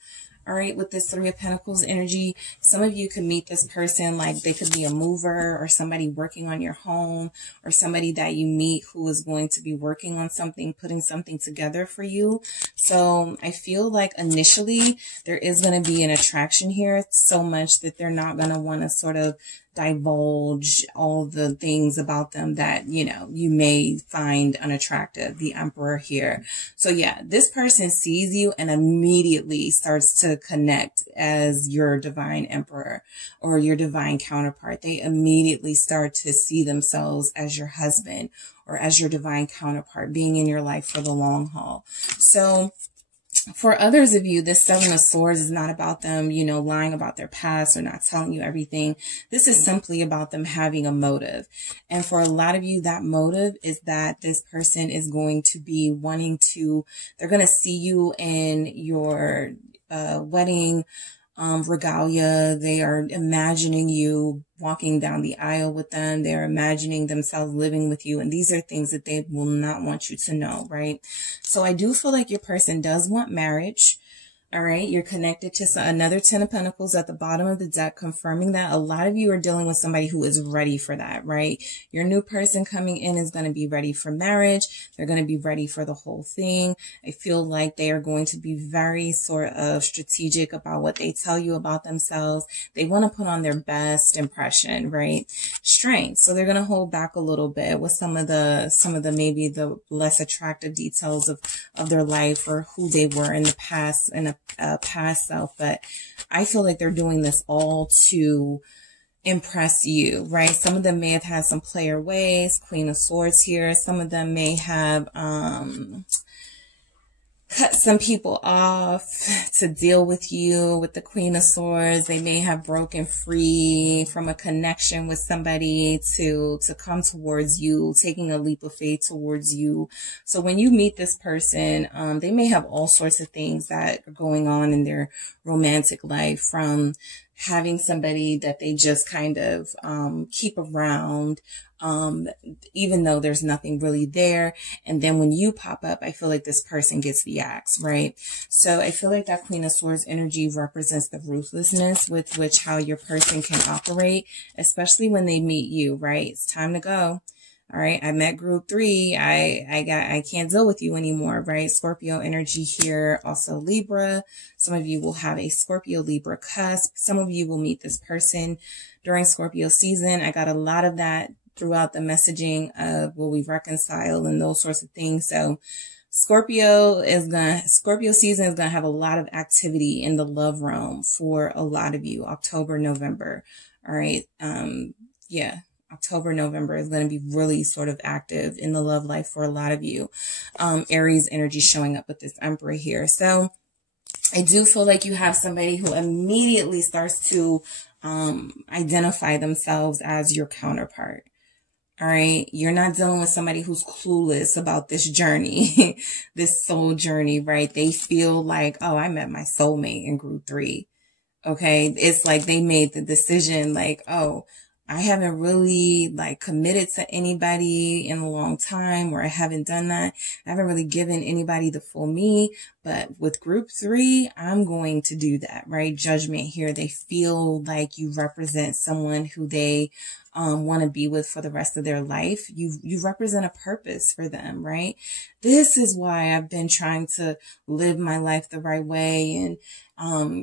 All right, with this 3 of Pentacles energy, some of you could meet this person like they could be a mover or somebody working on your home or somebody that you meet who is going to be working on something, putting something together for you. So I feel like initially there is going to be an attraction here so much that they're not going to want to sort of divulge all the things about them that, you know, you may find unattractive. The Emperor here. So yeah, this person sees you and immediately starts to connect as your divine emperor or your divine counterpart. They immediately start to see themselves as your husband or as your divine counterpart, being in your life for the long haul. So for others of you, this 7 of Swords is not about them, you know, lying about their past or not telling you everything. This is simply about them having a motive. And for a lot of you, that motive is that this person is going to be wanting to, they're going to see you in your wedding regalia. They are imagining you walking down the aisle with them. They're imagining themselves living with you. And these are things that they will not want you to know, right? So I do feel like your person does want marriage. All right, you're connected to another 10 of Pentacles at the bottom of the deck, confirming that a lot of you are dealing with somebody who is ready for that, right? Your new person coming in is going to be ready for marriage. They're going to be ready for the whole thing. I feel like they are going to be very sort of strategic about what they tell you about themselves. They want to put on their best impression, right? Strength. So they're going to hold back a little bit with some of the maybe the less attractive details of their life or who they were in the past, in a past self. But I feel like they're doing this all to impress you, right? Some of them may have had some player ways, Queen of Swords here. Some of them may have cut some people off to deal with you with the Queen of Swords. They may have broken free from a connection with somebody to come towards you, taking a leap of faith towards you. So when you meet this person, they may have all sorts of things that are going on in their romantic life, from having somebody that they just kind of keep around, even though there's nothing really there. And then when you pop up, I feel like this person gets the axe, right? So I feel like that Queen of Swords energy represents the ruthlessness with which how your person can operate, especially when they meet you, right? It's time to go. All right, I met group 3. I can't deal with you anymore, right? Scorpio energy here, also Libra. Some of you will have a Scorpio Libra cusp. Some of you will meet this person during Scorpio season. I got a lot of that throughout the messaging of will we reconcile and those sorts of things. So Scorpio season is gonna have a lot of activity in the love realm for a lot of you. October, November. All right. Yeah. October, November is going to be really sort of active in the love life for a lot of you. Aries energy showing up with this Emperor here. So I do feel like you have somebody who immediately starts to identify themselves as your counterpart. All right. You're not dealing with somebody who's clueless about this journey, this soul journey, right? They feel like, oh, I met my soulmate in group 3. Okay. It's like they made the decision like, oh, I haven't really like committed to anybody in a long time, or I haven't done that. I haven't really given anybody the full me, but with group 3, I'm going to do that, right? Judgment here. They feel like you represent someone who they want to be with for the rest of their life. You represent a purpose for them, right? This is why I've been trying to live my life the right way and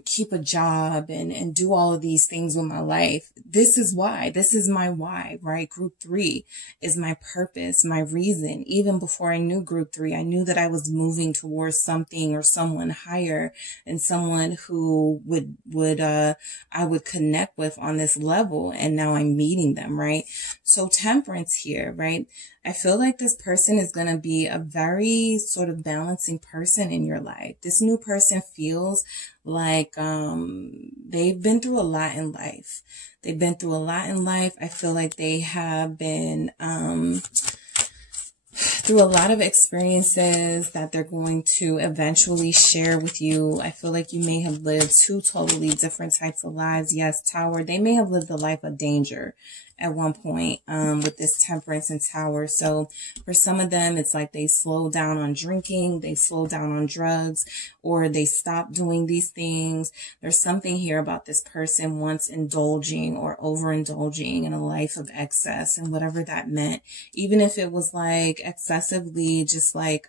keep a job and do all of these things with my life. This is why. This is my why, right? Group 3 is my purpose, my reason. Even before I knew group 3, I knew that I was moving towards something or someone higher, and someone who I would connect with on this level. And now I'm meeting them, right? So Temperance here, right? I feel like this person is going to be a very sort of balancing person in your life. This new person feels like they've been through a lot in life. They've been through a lot in life. I feel like they have been through a lot of experiences that they're going to eventually share with you. I feel like you may have lived 2 totally different types of lives. Yes, Tower. They may have lived a life of danger at one point with this Temperance and Tower. So for some of them, it's like they slow down on drinking, they slow down on drugs, or they stop doing these things. There's something here about this person once indulging or overindulging in a life of excess, and whatever that meant, even if it was like excessively just like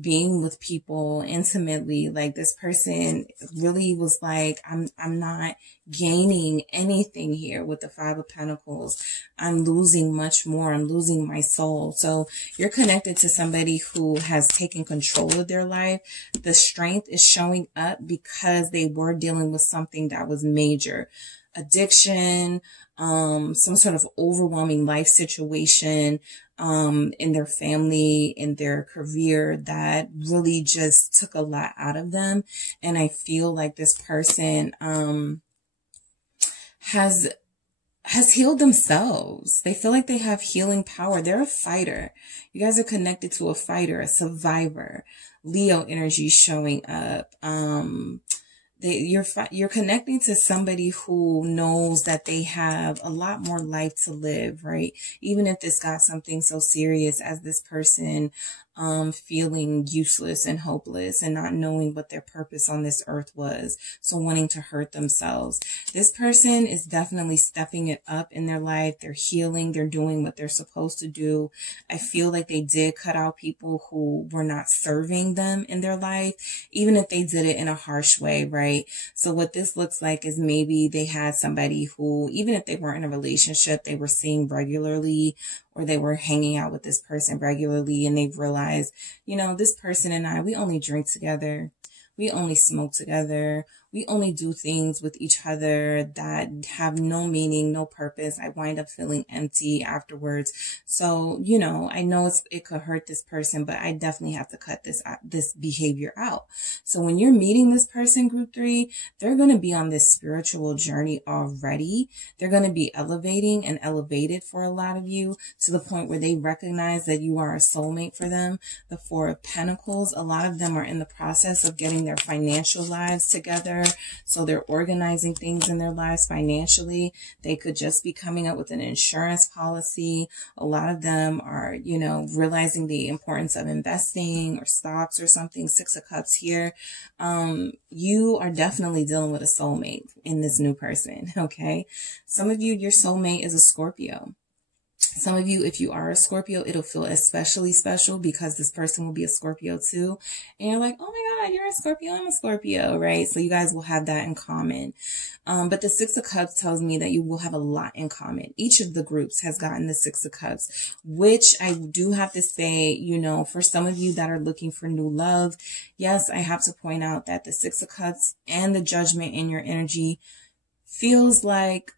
being with people intimately. Like this person really was like, I'm not gaining anything here with the 5 of Pentacles. I'm losing much more. I'm losing my soul. So you're connected to somebody who has taken control of their life. The strength is showing up because they were dealing with something that was major. Addiction, some sort of overwhelming life situation, in their family, in their career, that really just took a lot out of them. And I feel like this person, has healed themselves. They feel like they have healing power. They're a fighter. You guys are connected to a fighter, a survivor. Leo energy showing up. You're connecting to somebody who knows that they have a lot more life to live, right? Even if this got something so serious as this person feeling useless and hopeless and not knowing what their purpose on this earth was. So wanting to hurt themselves. This person is definitely stepping it up in their life. They're healing. They're doing what they're supposed to do. I feel like they did cut out people who were not serving them in their life, even if they did it in a harsh way, right? So what this looks like is maybe they had somebody who, even if they weren't in a relationship, they were seeing regularly, or they were hanging out with this person regularly, and they've realized, you know, this person and I, we only drink together. We only smoke together. We only do things with each other that have no meaning, no purpose. I wind up feeling empty afterwards. So, you know, I know it could hurt this person, but I definitely have to cut this behavior out. So when you're meeting this person, group 3, they're going to be on this spiritual journey already. They're going to be elevating and elevated for a lot of you, to the point where they recognize that you are a soulmate for them. The 4 of Pentacles, a lot of them are in the process of getting their financial lives together. So they're organizing things in their lives financially. They could just be coming up with an insurance policy. A lot of them are, you know, realizing the importance of investing or stocks or something. 6 of Cups here. You are definitely dealing with a soulmate in this new person. Okay. Some of you, your soulmate is a Scorpio. Some of you, if you are a Scorpio, it'll feel especially special because this person will be a Scorpio too. And you're like, oh my God, you're a Scorpio, I'm a Scorpio, right? So you guys will have that in common. But the 6 of Cups tells me that you will have a lot in common. Each of the groups has gotten the 6 of Cups, which I do have to say, you know, for some of you that are looking for new love, yes, I have to point out that the 6 of Cups and the Judgment in your energy feels like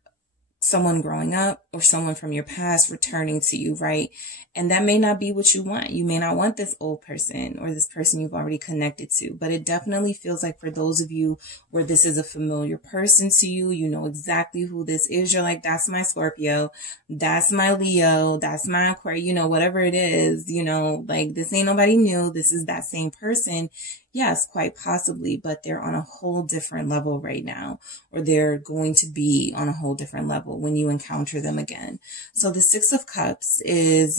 someone growing up or someone from your past returning to you, right? And that may not be what you want. You may not want this old person or this person you've already connected to, but it definitely feels like for those of you where this is a familiar person to you, you know exactly who this is. You're like, that's my Scorpio, that's my Leo, that's my Aquarius, you know, whatever it is, you know, like this ain't nobody new. This is that same person. Yes, quite possibly, but they're on a whole different level right now, or they're going to be on a whole different level when you encounter them again. So the 6 of Cups is,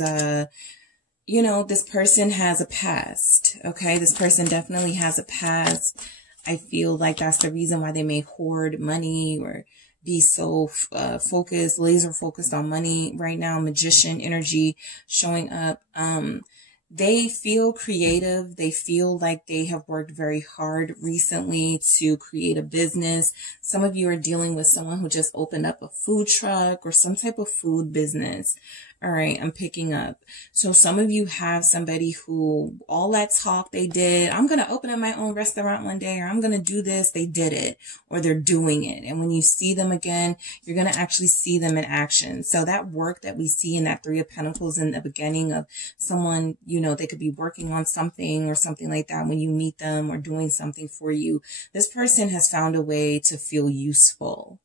you know, this person has a past. Okay. This person definitely has a past. I feel like that's the reason why they may hoard money or be so focused, laser focused on money right now. Magician energy showing up. They feel creative. They feel like they have worked very hard recently to create a business. Some of you are dealing with someone who just opened up a food truck or some type of food business. All right, I'm picking up. So some of you have somebody who all that talk they did, I'm going to open up my own restaurant one day, or I'm going to do this. They did it, or they're doing it. And when you see them again, you're going to actually see them in action. So that work that we see in that 3 of Pentacles in the beginning of someone, you know, they could be working on something or something like that when you meet them or doing something for you. This person has found a way to feel useful.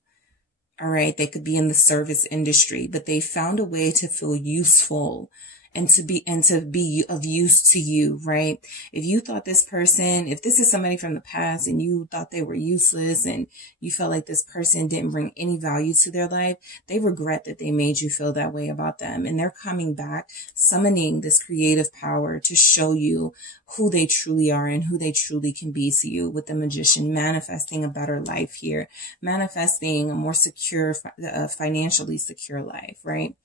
All right. They could be in the service industry, but they found a way to feel useful and to be of use to you, right? If you thought this person, if this is somebody from the past and you thought they were useless and you felt like this person didn't bring any value to their life, they regret that they made you feel that way about them. And they're coming back, summoning this creative power to show you who they truly are and who they truly can be to you, with the Magician manifesting a better life here, manifesting a more secure, financially secure life, right?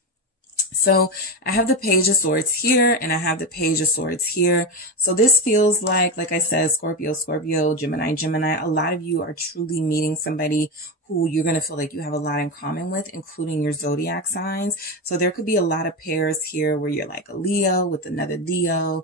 So I have the Page of Swords here and I have the Page of Swords here. So this feels like I said, Scorpio, Gemini. A lot of you are truly meeting somebody who you're going to feel like you have a lot in common with, including your zodiac signs. So there could be a lot of pairs here where you're like a Leo with another Leo,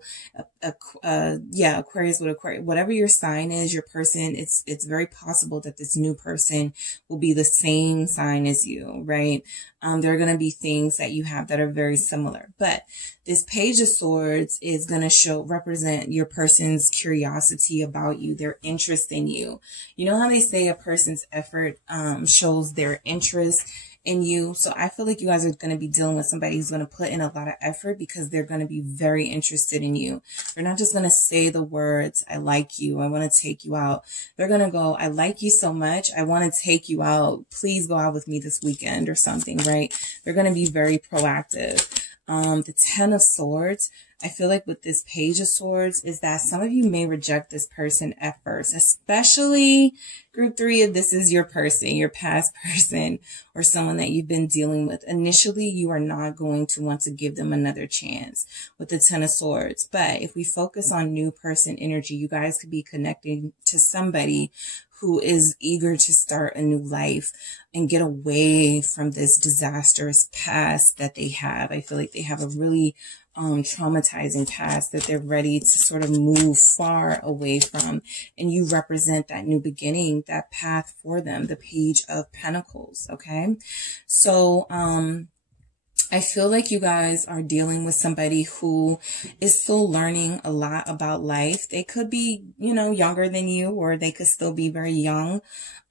Aquarius with Aquarius, whatever your sign is, your person, it's very possible that this new person will be the same sign as you, right? There are going to be things that you have that are very similar, but this Page of Swords is going to represent your person's curiosity about you, their interest in you. You know how they say a person's effort shows their interest in you. So I feel like you guys are going to be dealing with somebody who's going to put in a lot of effort because they're going to be very interested in you. They're not just going to say the words, I like you, I want to take you out. They're going to go, I like you so much, I want to take you out. Please go out with me this weekend or something, right? They're going to be very proactive. The Ten of Swords. I feel like with this Page of Swords is that some of you may reject this person at first, especially group 3 if this is your person, your past person, or someone that you've been dealing with. Initially, you are not going to want to give them another chance with the Ten of Swords. But if we focus on new person energy, you guys could be connecting to somebody who is eager to start a new life and get away from this disastrous past that they have. I feel like they have a really traumatizing past that they're ready to sort of move far away from. And you represent that new beginning, that path for them, the Page of Pentacles. Okay. So, I feel like you guys are dealing with somebody who is still learning a lot about life. They could be, you know, younger than you, or they could still be very young.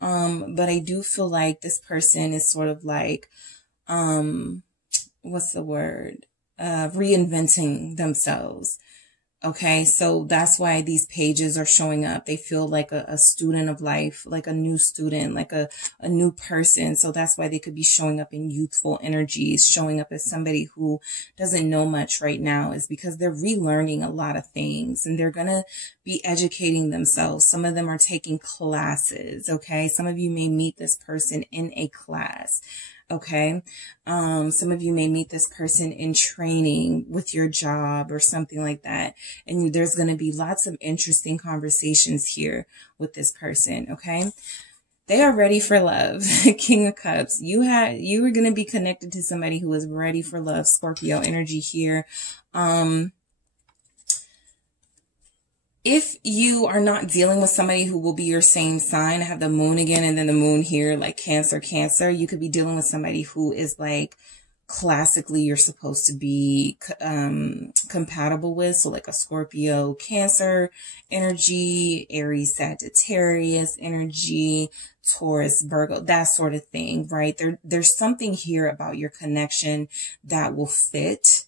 But I do feel like this person is sort of like, what's the word? Reinventing themselves. Okay, so that's why these pages are showing up. They feel like a student of life, like a new student, like a new person. So that's why they could be showing up in youthful energies, showing up as somebody who doesn't know much right now, is because they're relearning a lot of things and they're going to be educating themselves. Some of them are taking classes. Okay, some of you may meet this person in a class. Okay. Some of you may meet this person in training with your job or something like that. And there's going to be lots of interesting conversations here with this person. Okay. They are ready for love. King of Cups. You are going to be connected to somebody who is ready for love. Scorpio energy here. If you are not dealing with somebody who will be your same sign, I have the moon again and then the moon here, like Cancer. You could be dealing with somebody who is like classically you're supposed to be compatible with. So like a Scorpio, Cancer energy, Aries, Sagittarius energy, Taurus, Virgo, that sort of thing, right? There's something here about your connection that will fit.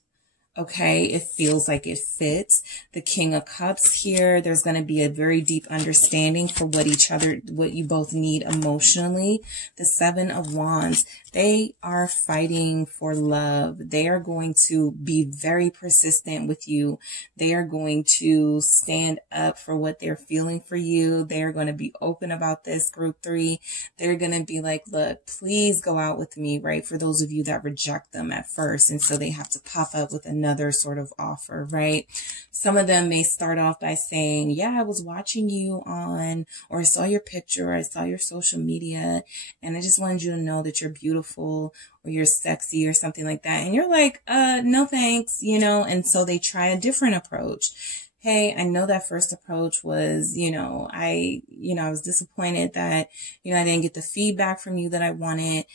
Okay, it feels like it fits. The King of Cups here, there's going to be a very deep understanding for what you both need emotionally. The Seven of Wands, they are fighting for love. They are going to be very persistent with you. They are going to stand up for what they're feeling for you. They are going to be open about this, group 3. They're going to be like, look, please go out with me, right? For those of you that reject them at first. And so they have to pop up with another sort of offer, right? Some of them may start off by saying, yeah, I was watching you on, or I saw your picture, or I saw your social media, and I just wanted you to know that you're beautiful, or you're sexy, or something like that. And you're like, no thanks, you know, and so they try a different approach. Hey, I know that first approach was, I was disappointed that, I didn't get the feedback from you that I wanted.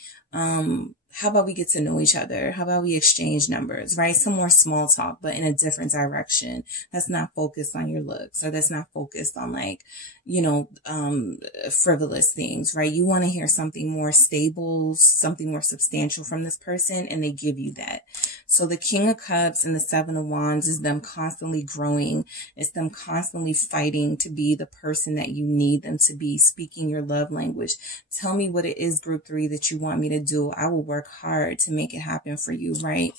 How about we get to know each other? How about we exchange numbers, right? Some more small talk, but in a different direction. That's not focused on your looks, or that's not focused on like, frivolous things, right? You want to hear something more stable, something more substantial from this person, and they give you that. So the King of Cups and the Seven of Wands is them constantly growing. It's them constantly fighting to be the person that you need them to be, speaking your love language. Tell me what it is, group 3, that you want me to do. I will work hard to make it happen for you, right?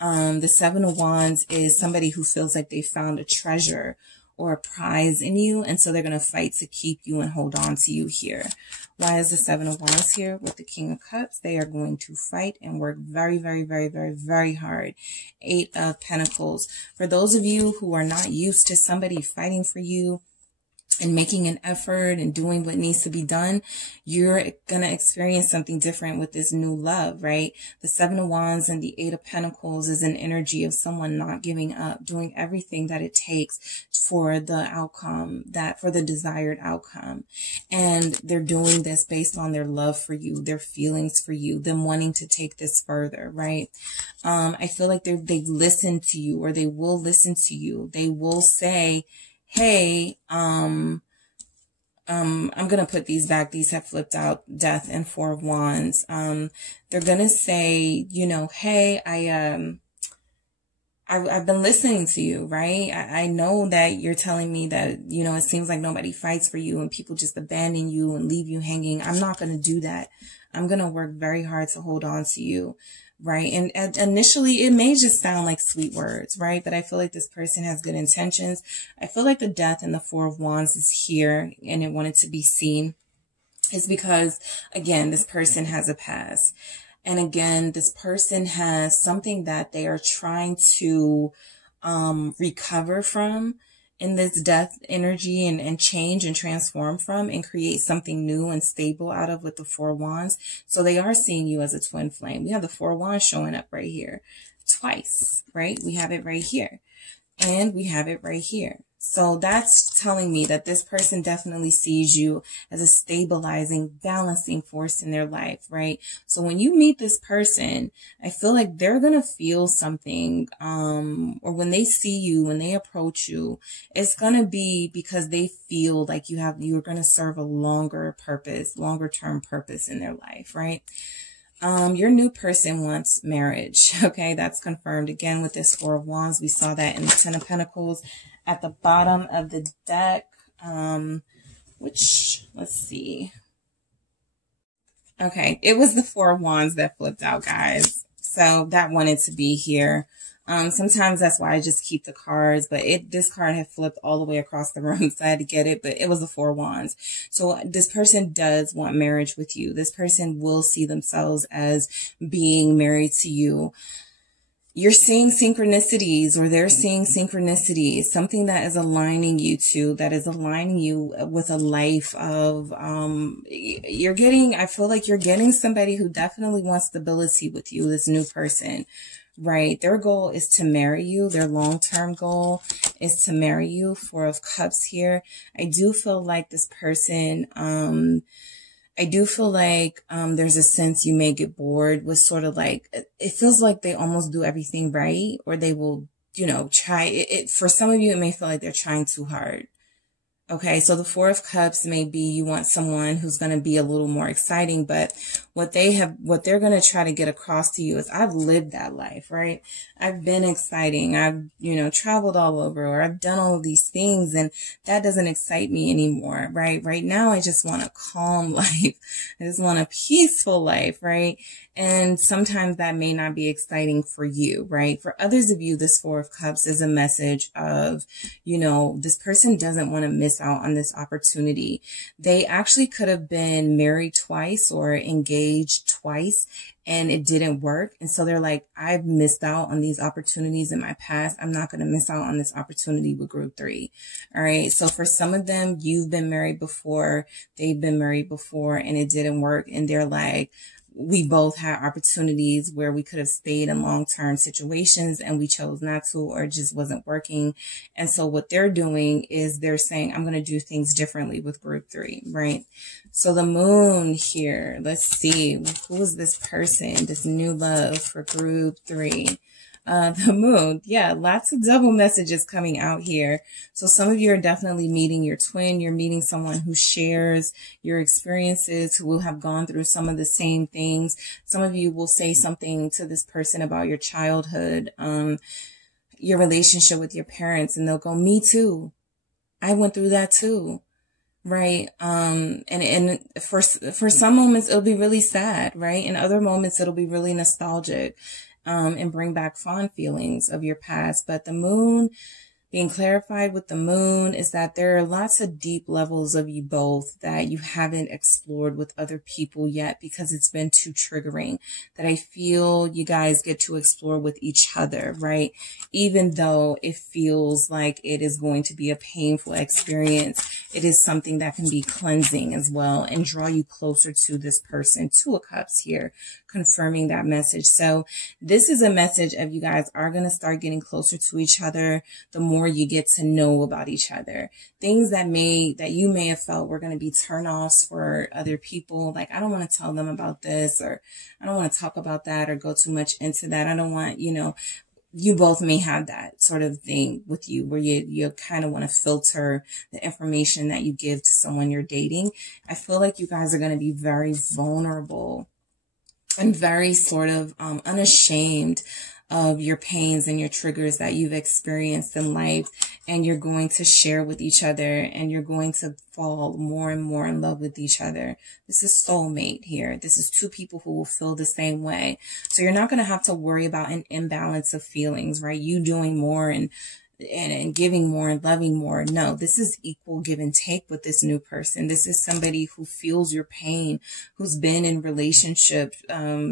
The Seven of Wands is somebody who feels like they found a treasure or a prize in you, and so they're going to fight to keep you and hold on to you here. Why is the Seven of Wands here with the King of Cups? They are going to fight and work very, very, very, very, very hard. Eight of Pentacles. For those of you who are not used to somebody fighting for you and making an effort and doing what needs to be done, you're going to experience something different with this new love, right? The Seven of Wands and the Eight of Pentacles is an energy of someone not giving up, doing everything that it takes for the outcome, for the desired outcome. And they're doing this based on their love for you, their feelings for you, them wanting to take this further, right? I feel like they listen to you, or they will listen to you. They will say, hey, I'm going to put these back. These have flipped out, Death and Four of Wands. They're going to say, hey, I've been listening to you, right? I know that you're telling me that, it seems like nobody fights for you and people just abandon you and leave you hanging. I'm not going to do that. I'm going to work very hard to hold on to you. right? And initially it may just sound like sweet words, right? But I feel like this person has good intentions. I feel like the Death and the Four of Wands is here and it wanted to be seen. It's because, again, this person has a past. And again, this person has something that they are trying to recover from in this death energy and change and transform from and create something new and stable out of with the Four of Wands. So they are seeing you as a twin flame. We have the Four of Wands showing up right here twice, right? We have it right here and we have it right here. So that's telling me that this person definitely sees you as a stabilizing, balancing force in their life, right? So when you meet this person, I feel like they're going to feel something, or when they see you, when they approach you, it's going to be because they feel like you're going to serve a longer term purpose in their life, right? Your new person wants marriage. Okay. That's confirmed again with this Four of Wands. We saw that in the Ten of Pentacles at the bottom of the deck, which, let's see. Okay. It was the Four of Wands that flipped out, guys. So that wanted to be here. Sometimes that's why I just keep the cards, but this card had flipped all the way across the room, so I had to get it, but it was the Four of Wands. So this person does want marriage with you. This person will see themselves as being married to you. You're seeing synchronicities, or they're seeing synchronicities, something that is aligning you that is aligning you with a life of, I feel like you're getting somebody who definitely wants stability with you, this new person, right? Their goal is to marry you. Their long-term goal is to marry you. Four of Cups here. I do feel like this person, there's a sense you may get bored with sort of like, it feels like they almost do everything right, or they will, try it. For some of you, it may feel like they're trying too hard. Okay. So the Four of Cups may be, you want someone who's going to be a little more exciting, but what they're going to try to get across to you is, I've lived that life, right? I've been exciting. I've, traveled all over, or I've done all of these things, and that doesn't excite me anymore, right? Right now, I just want a calm life. I just want a peaceful life, right? And sometimes that may not be exciting for you, right? For others of you, this Four of Cups is a message of, this person doesn't want to miss out on this opportunity. They actually could have been married twice or engaged twice, and it didn't work. And so they're like, I've missed out on these opportunities in my past. I'm not going to miss out on this opportunity with group 3. All right. So for some of them, you've been married before, they've been married before, and it didn't work. And they're like, we both had opportunities where we could have stayed in long-term situations and we chose not to, or it just wasn't working. And so what they're doing is they're saying, I'm going to do things differently with group 3, right? So the Moon here, let's see, who is this person, this new love for group 3? The Moon. Yeah, lots of double messages coming out here. So some of you are definitely meeting your twin. You're meeting someone who shares your experiences, who will have gone through some of the same things. Some of you will say something to this person about your childhood, your relationship with your parents, and they'll go, me too. I went through that too. Right. And for some moments it'll be really sad, right? In other moments it'll be really nostalgic. And bring back fond feelings of your past. But the Moon, being clarified with the Moon, is that there are lots of deep levels of you both that you haven't explored with other people yet, because it's been too triggering, that I feel you guys get to explore with each other, right? Even though it feels like it is going to be a painful experience, it is something that can be cleansing as well and draw you closer to this person. Two of Cups here, confirming that message. So this is a message of you guys are going to start getting closer to each other the more you get to know about each other. Things that you may have felt were going to be turnoffs for other people. Like, I don't want to tell them about this, or I don't want to talk about that, or go too much into that. I don't want, you both may have that sort of thing with you where you kind of want to filter the information that you give to someone you're dating. I feel like you guys are going to be very vulnerable and very sort of unashamed of your pains and your triggers that you've experienced in life. and you're going to share with each other, and you're going to fall more and more in love with each other. This is soulmate here. This is two people who will feel the same way. So you're not going to have to worry about an imbalance of feelings, right? You doing more and giving more and loving more. No, this is equal give and take with this new person. This is somebody who feels your pain, who's been in relationship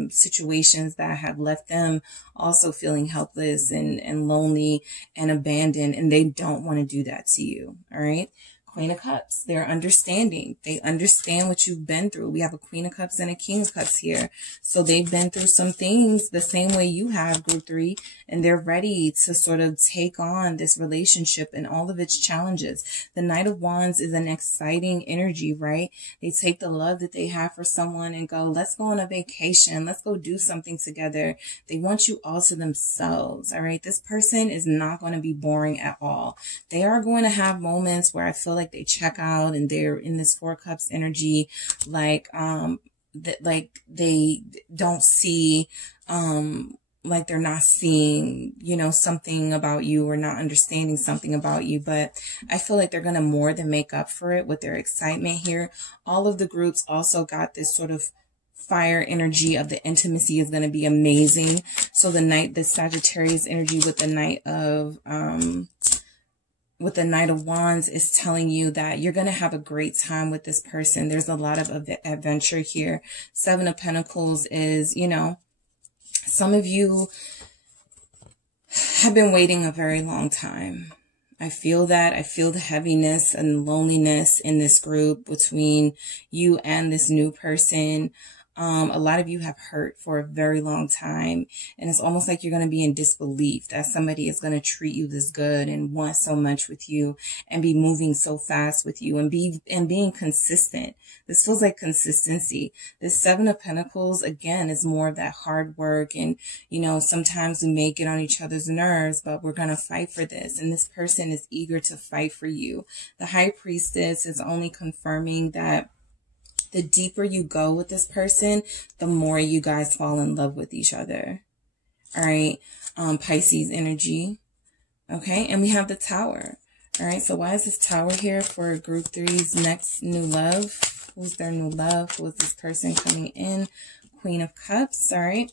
situations that have left them also feeling helpless and lonely and abandoned, and they don't want to do that to you. All right. Queen of Cups, they're understanding. They understand what you've been through. We have a Queen of Cups and a King of Cups here. So they've been through some things the same way you have, group 3, and they're ready to sort of take on this relationship and all of its challenges. The Knight of Wands is an exciting energy, right? They take the love that they have for someone and go, let's go on a vacation. Let's go do something together. They want you all to themselves, all right? This person is not going to be boring at all. They are going to have moments where I feel like they check out and they're in this 4 Cups energy, like they don't see, like they're not seeing, you know, something about you or not understanding something about you. But I feel like they're going to more than make up for it with their excitement here. All of the groups also got this sort of fire energy of the intimacy is going to be amazing. So the Sagittarius energy with the Knight of Wands is telling you that you're going to have a great time with this person. There's a lot of adventure here. 7 of Pentacles is, you know, some of you have been waiting a very long time. I feel that. I feel the heaviness and loneliness in this group between you and this new person. A lot of you have hurt for a very long time, and it's almost like you're going to be in disbelief that somebody is going to treat you this good and want so much with you and be moving so fast with you and being consistent. This feels like consistency. This 7 of Pentacles, again, is more of that hard work, and, you know, sometimes we may get on each other's nerves, but we're going to fight for this, and this person is eager to fight for you. The High Priestess is only confirming that the deeper you go with this person, the more you guys fall in love with each other. All right. Pisces energy. Okay. And we have the Tower. All right. So why is this Tower here for group 3's next new love? Who's their new love? Who is this person coming in? Queen of Cups. All right.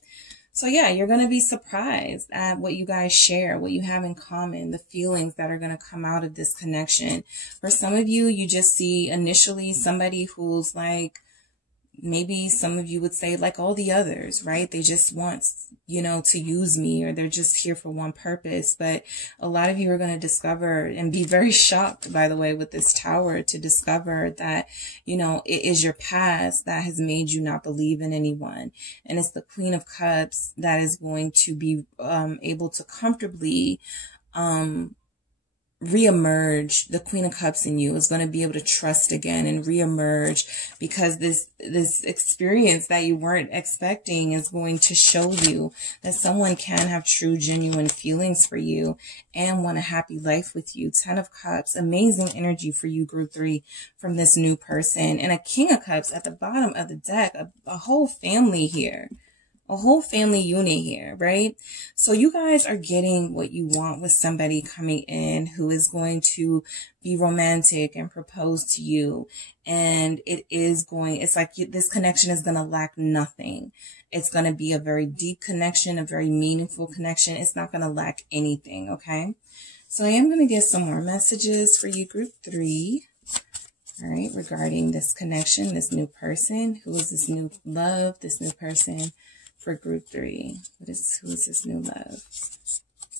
So yeah, you're going to be surprised at what you guys share, what you have in common, the feelings that are going to come out of this connection. For some of you, you just see initially somebody who's like, maybe some of you would say like all the others, right? They just want, you know, to use me, or they're just here for one purpose. But a lot of you are going to discover and be very shocked, by the way, with this Tower, to discover that, you know, it is your past that has made you not believe in anyone. And it's the Queen of Cups that is going to be able to comfortably reemerge. The Queen of Cups in you is going to be able to trust again and reemerge, because this experience that you weren't expecting is going to show you that someone can have true, genuine feelings for you and want a happy life with you. 10 of Cups, amazing energy for you, group 3, from this new person. And a King of Cups at the bottom of the deck, a whole family here. A whole family unit here, right? So you guys are getting what you want with somebody coming in who is going to be romantic and propose to you. And it's like this connection is going to lack nothing. It's going to be a very deep connection, a very meaningful connection. It's not going to lack anything, okay? So I am going to get some more messages for you, group 3. All right, regarding this connection, this new person. Who is this new love, this new person? For group 3, who is this new love?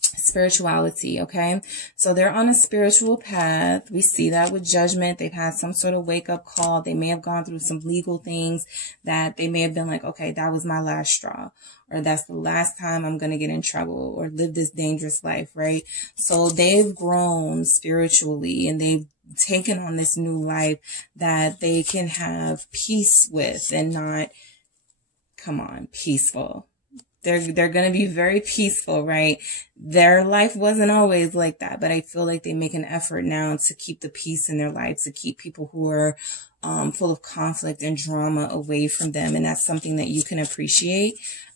Spirituality, okay? So they're on a spiritual path. We see that with Judgment. They've had some sort of wake-up call. They may have gone through some legal things that they may have been like, okay, that was my last straw, or that's the last time I'm going to get in trouble or live this dangerous life, right? So they've grown spiritually, and they've taken on this new life that they can have peace with, and not, come on, peaceful. They're going to be very peaceful, right? Their life wasn't always like that, but I feel like they make an effort now to keep the peace in their life, to keep people who are full of conflict and drama away from them. And that's something that you can appreciate.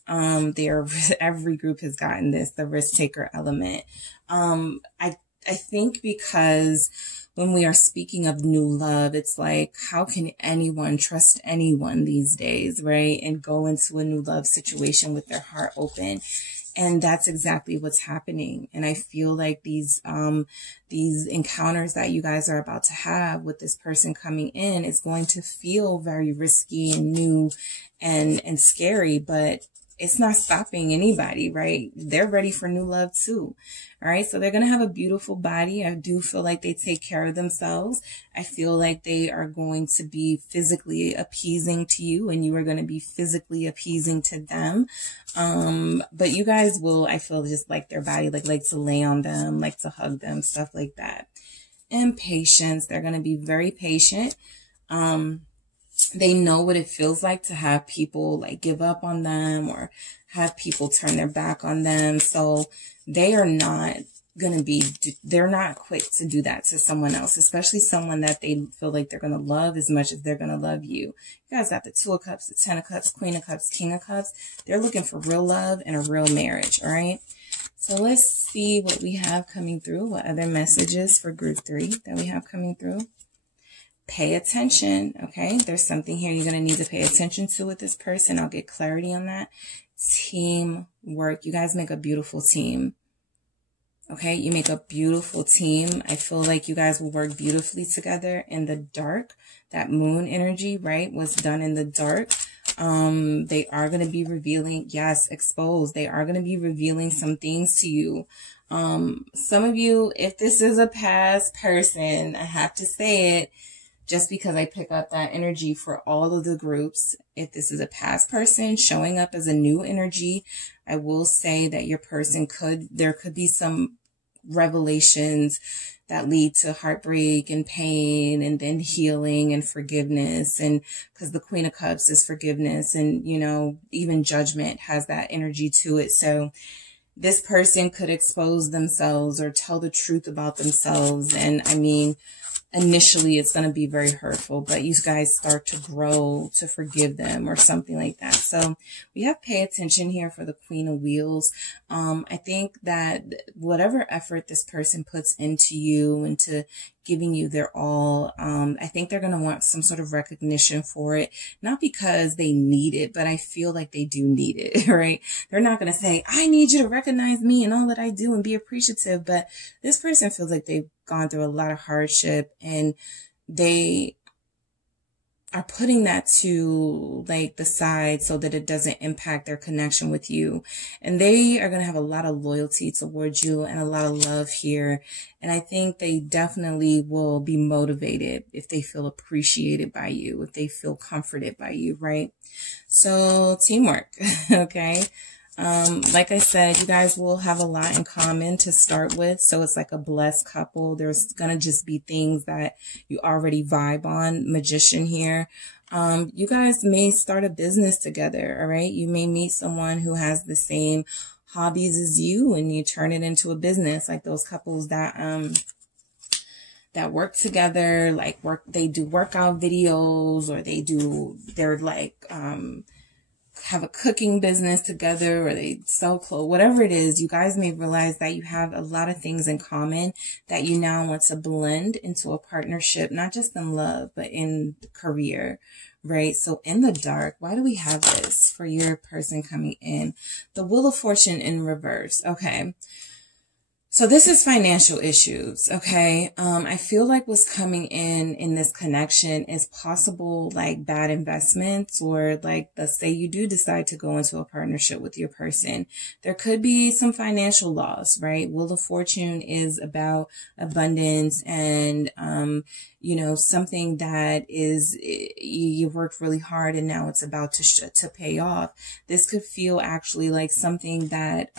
Every group has gotten this, the risk taker element. I think because when we are speaking of new love, it's like, how can anyone trust anyone these days, right? And go into a new love situation with their heart open. And that's exactly what's happening. And I feel like these encounters that you guys are about to have with this person coming in is going to feel very risky and new and scary, but it's not stopping anybody, right? They're ready for new love too. All right. So they're going to have a beautiful body. I do feel like they take care of themselves. I feel like they are going to be physically appeasing to you, and you are going to be physically appeasing to them. But you guys will, I feel, just like their body, like to lay on them, like to hug them, stuff like that. And patience. They're going to be very patient. They know what it feels like to have people like give up on them or have people turn their back on them. So they are not going to be, they're not quick to do that to someone else, especially someone that they feel like they're going to love as much as they're going to love you. You guys got the 2 of Cups, the 10 of Cups, Queen of Cups, King of Cups. They're looking for real love and a real marriage. All right. So let's see what we have coming through. What other messages for group 3 that we have coming through? Pay attention, okay? There's something here you're going to need to pay attention to with this person. I'll get clarity on that. Teamwork. You guys make a beautiful team, okay? You make a beautiful team. I feel like you guys will work beautifully together in the dark. That moon energy, right, was done in the dark. They are going to be revealing, yes, exposed. They are going to be revealing some things to you. Some of you, if this is a past person, I have to say it, just because I pick up that energy for all of the groups. If this is a past person showing up as a new energy, I will say that your person there could be some revelations that lead to heartbreak and pain and then healing and forgiveness. And because the Queen of Cups is forgiveness, and, you know, even judgment has that energy to it. So this person could expose themselves or tell the truth about themselves. And I mean, initially it's going to be very hurtful, but you guys start to grow to forgive them or something like that. So we have pay attention here for the Queen of Wheels. I think that whatever effort this person puts into you, into giving you their all, I think they're going to want some sort of recognition for it, not because they need it, but I feel like they do need it, right? They're not going to say, I need you to recognize me and all that I do and be appreciative. But this person feels like they've gone through a lot of hardship, and they are putting that to like the side so that it doesn't impact their connection with you. And they are going to have a lot of loyalty towards you and a lot of love here. And I think they definitely will be motivated if they feel appreciated by you, if they feel comforted by you, right? So teamwork, okay? Like I said, you guys will have a lot in common to start with. So it's like a blessed couple. There's going to just be things that you already vibe on. Magician here. You guys may start a business together. All right. You may meet someone who has the same hobbies as you, and you turn it into a business, like those couples that work together, like they do workout videos, or they're like, have a cooking business together, or they sell clothes, whatever it is. You guys may realize that you have a lot of things in common that you now want to blend into a partnership, not just in love, but in career, right? So in the dark, why do we have this for your person coming in? The Wheel of Fortune in reverse. Okay. So this is financial issues, okay? I feel like what's coming in this connection is possible like bad investments, or like, let's say you do decide to go into a partnership with your person. There could be some financial loss, right? Wheel of Fortune is about abundance and, you know, something that is, you worked really hard and now it's about to pay off. This could feel actually like something that,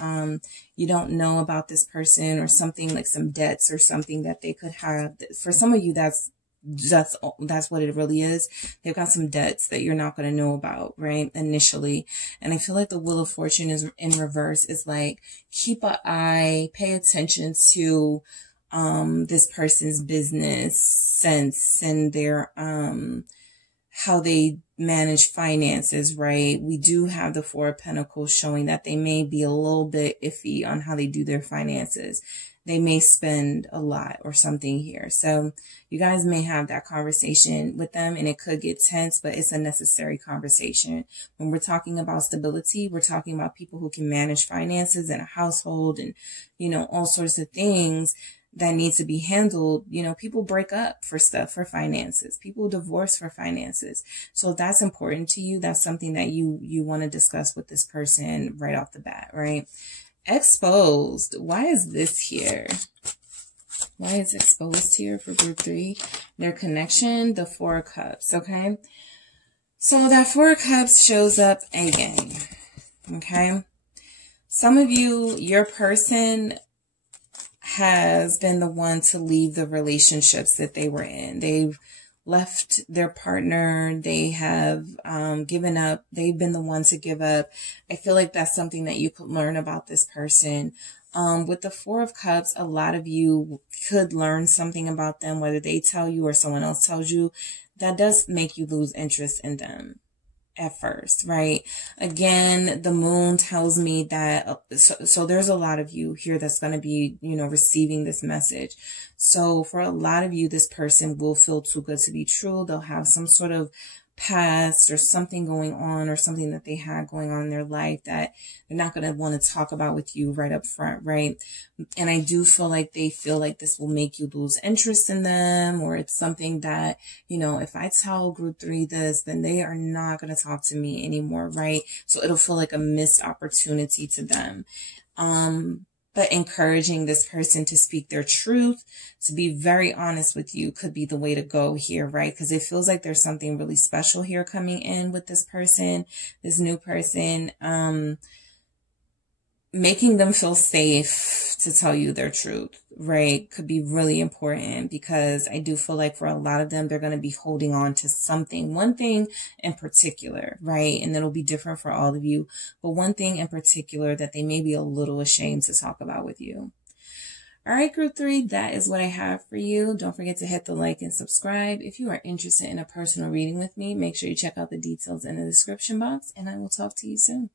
you don't know about this person, or something like some debts or something that they could have. For some of you, that's what it really is. They've got some debts that you're not going to know about, right? Initially. And I feel like the Wheel of Fortune is in reverse. Is like, keep an eye, pay attention to, this person's business sense and their, how they manage finances, right? We do have the Four of Pentacles showing that they may be a little bit iffy on how they do their finances. they may spend a lot or something here. So you guys may have that conversation with them, and it could get tense, but it's a necessary conversation. When we're talking about stability, we're talking about people who can manage finances in a household and, you know, all sorts of things that need to be handled. You know, people break up for stuff, for finances. People divorce for finances. So if that's important to you, that's something that you want to discuss with this person right off the bat, right? Exposed. Why is this here? Why is exposed here for group 3? Their connection, the 4 of Cups, okay? So that 4 of Cups shows up again, okay? Some of you, your person has been the one to leave the relationships that they were in. They've left their partner. They have given up. They've been the one to give up. I feel like that's something that you could learn about this person. With the 4 of Cups, a lot of you could learn something about them, whether they tell you or someone else tells you. That does make you lose interest in them at first, right? Again, the moon tells me that, so there's a lot of you here that's going to be, you know, receiving this message. So for a lot of you, this person will feel too good to be true. They'll have some sort of past or something going on, or something that they had going on in their life that they're not going to want to talk about with you right up front, right? And I do feel like they feel like this will make you lose interest in them, or it's something that, you know, if I tell group 3 this, then they are not going to talk to me anymore, right? So it'll feel like a missed opportunity to them. But encouraging this person to speak their truth, to be very honest with you, could be the way to go here, right? Because it feels like there's something really special here coming in with this person, this new person, making them feel safe to tell you their truth, right? Could be really important, because I do feel like for a lot of them, they're going to be holding on to something, one thing in particular, right? And it'll be different for all of you, but one thing in particular that they may be a little ashamed to talk about with you. All right, group 3, that is what I have for you. Don't forget to hit the like and subscribe. If you are interested in a personal reading with me, make sure you check out the details in the description box, and I will talk to you soon.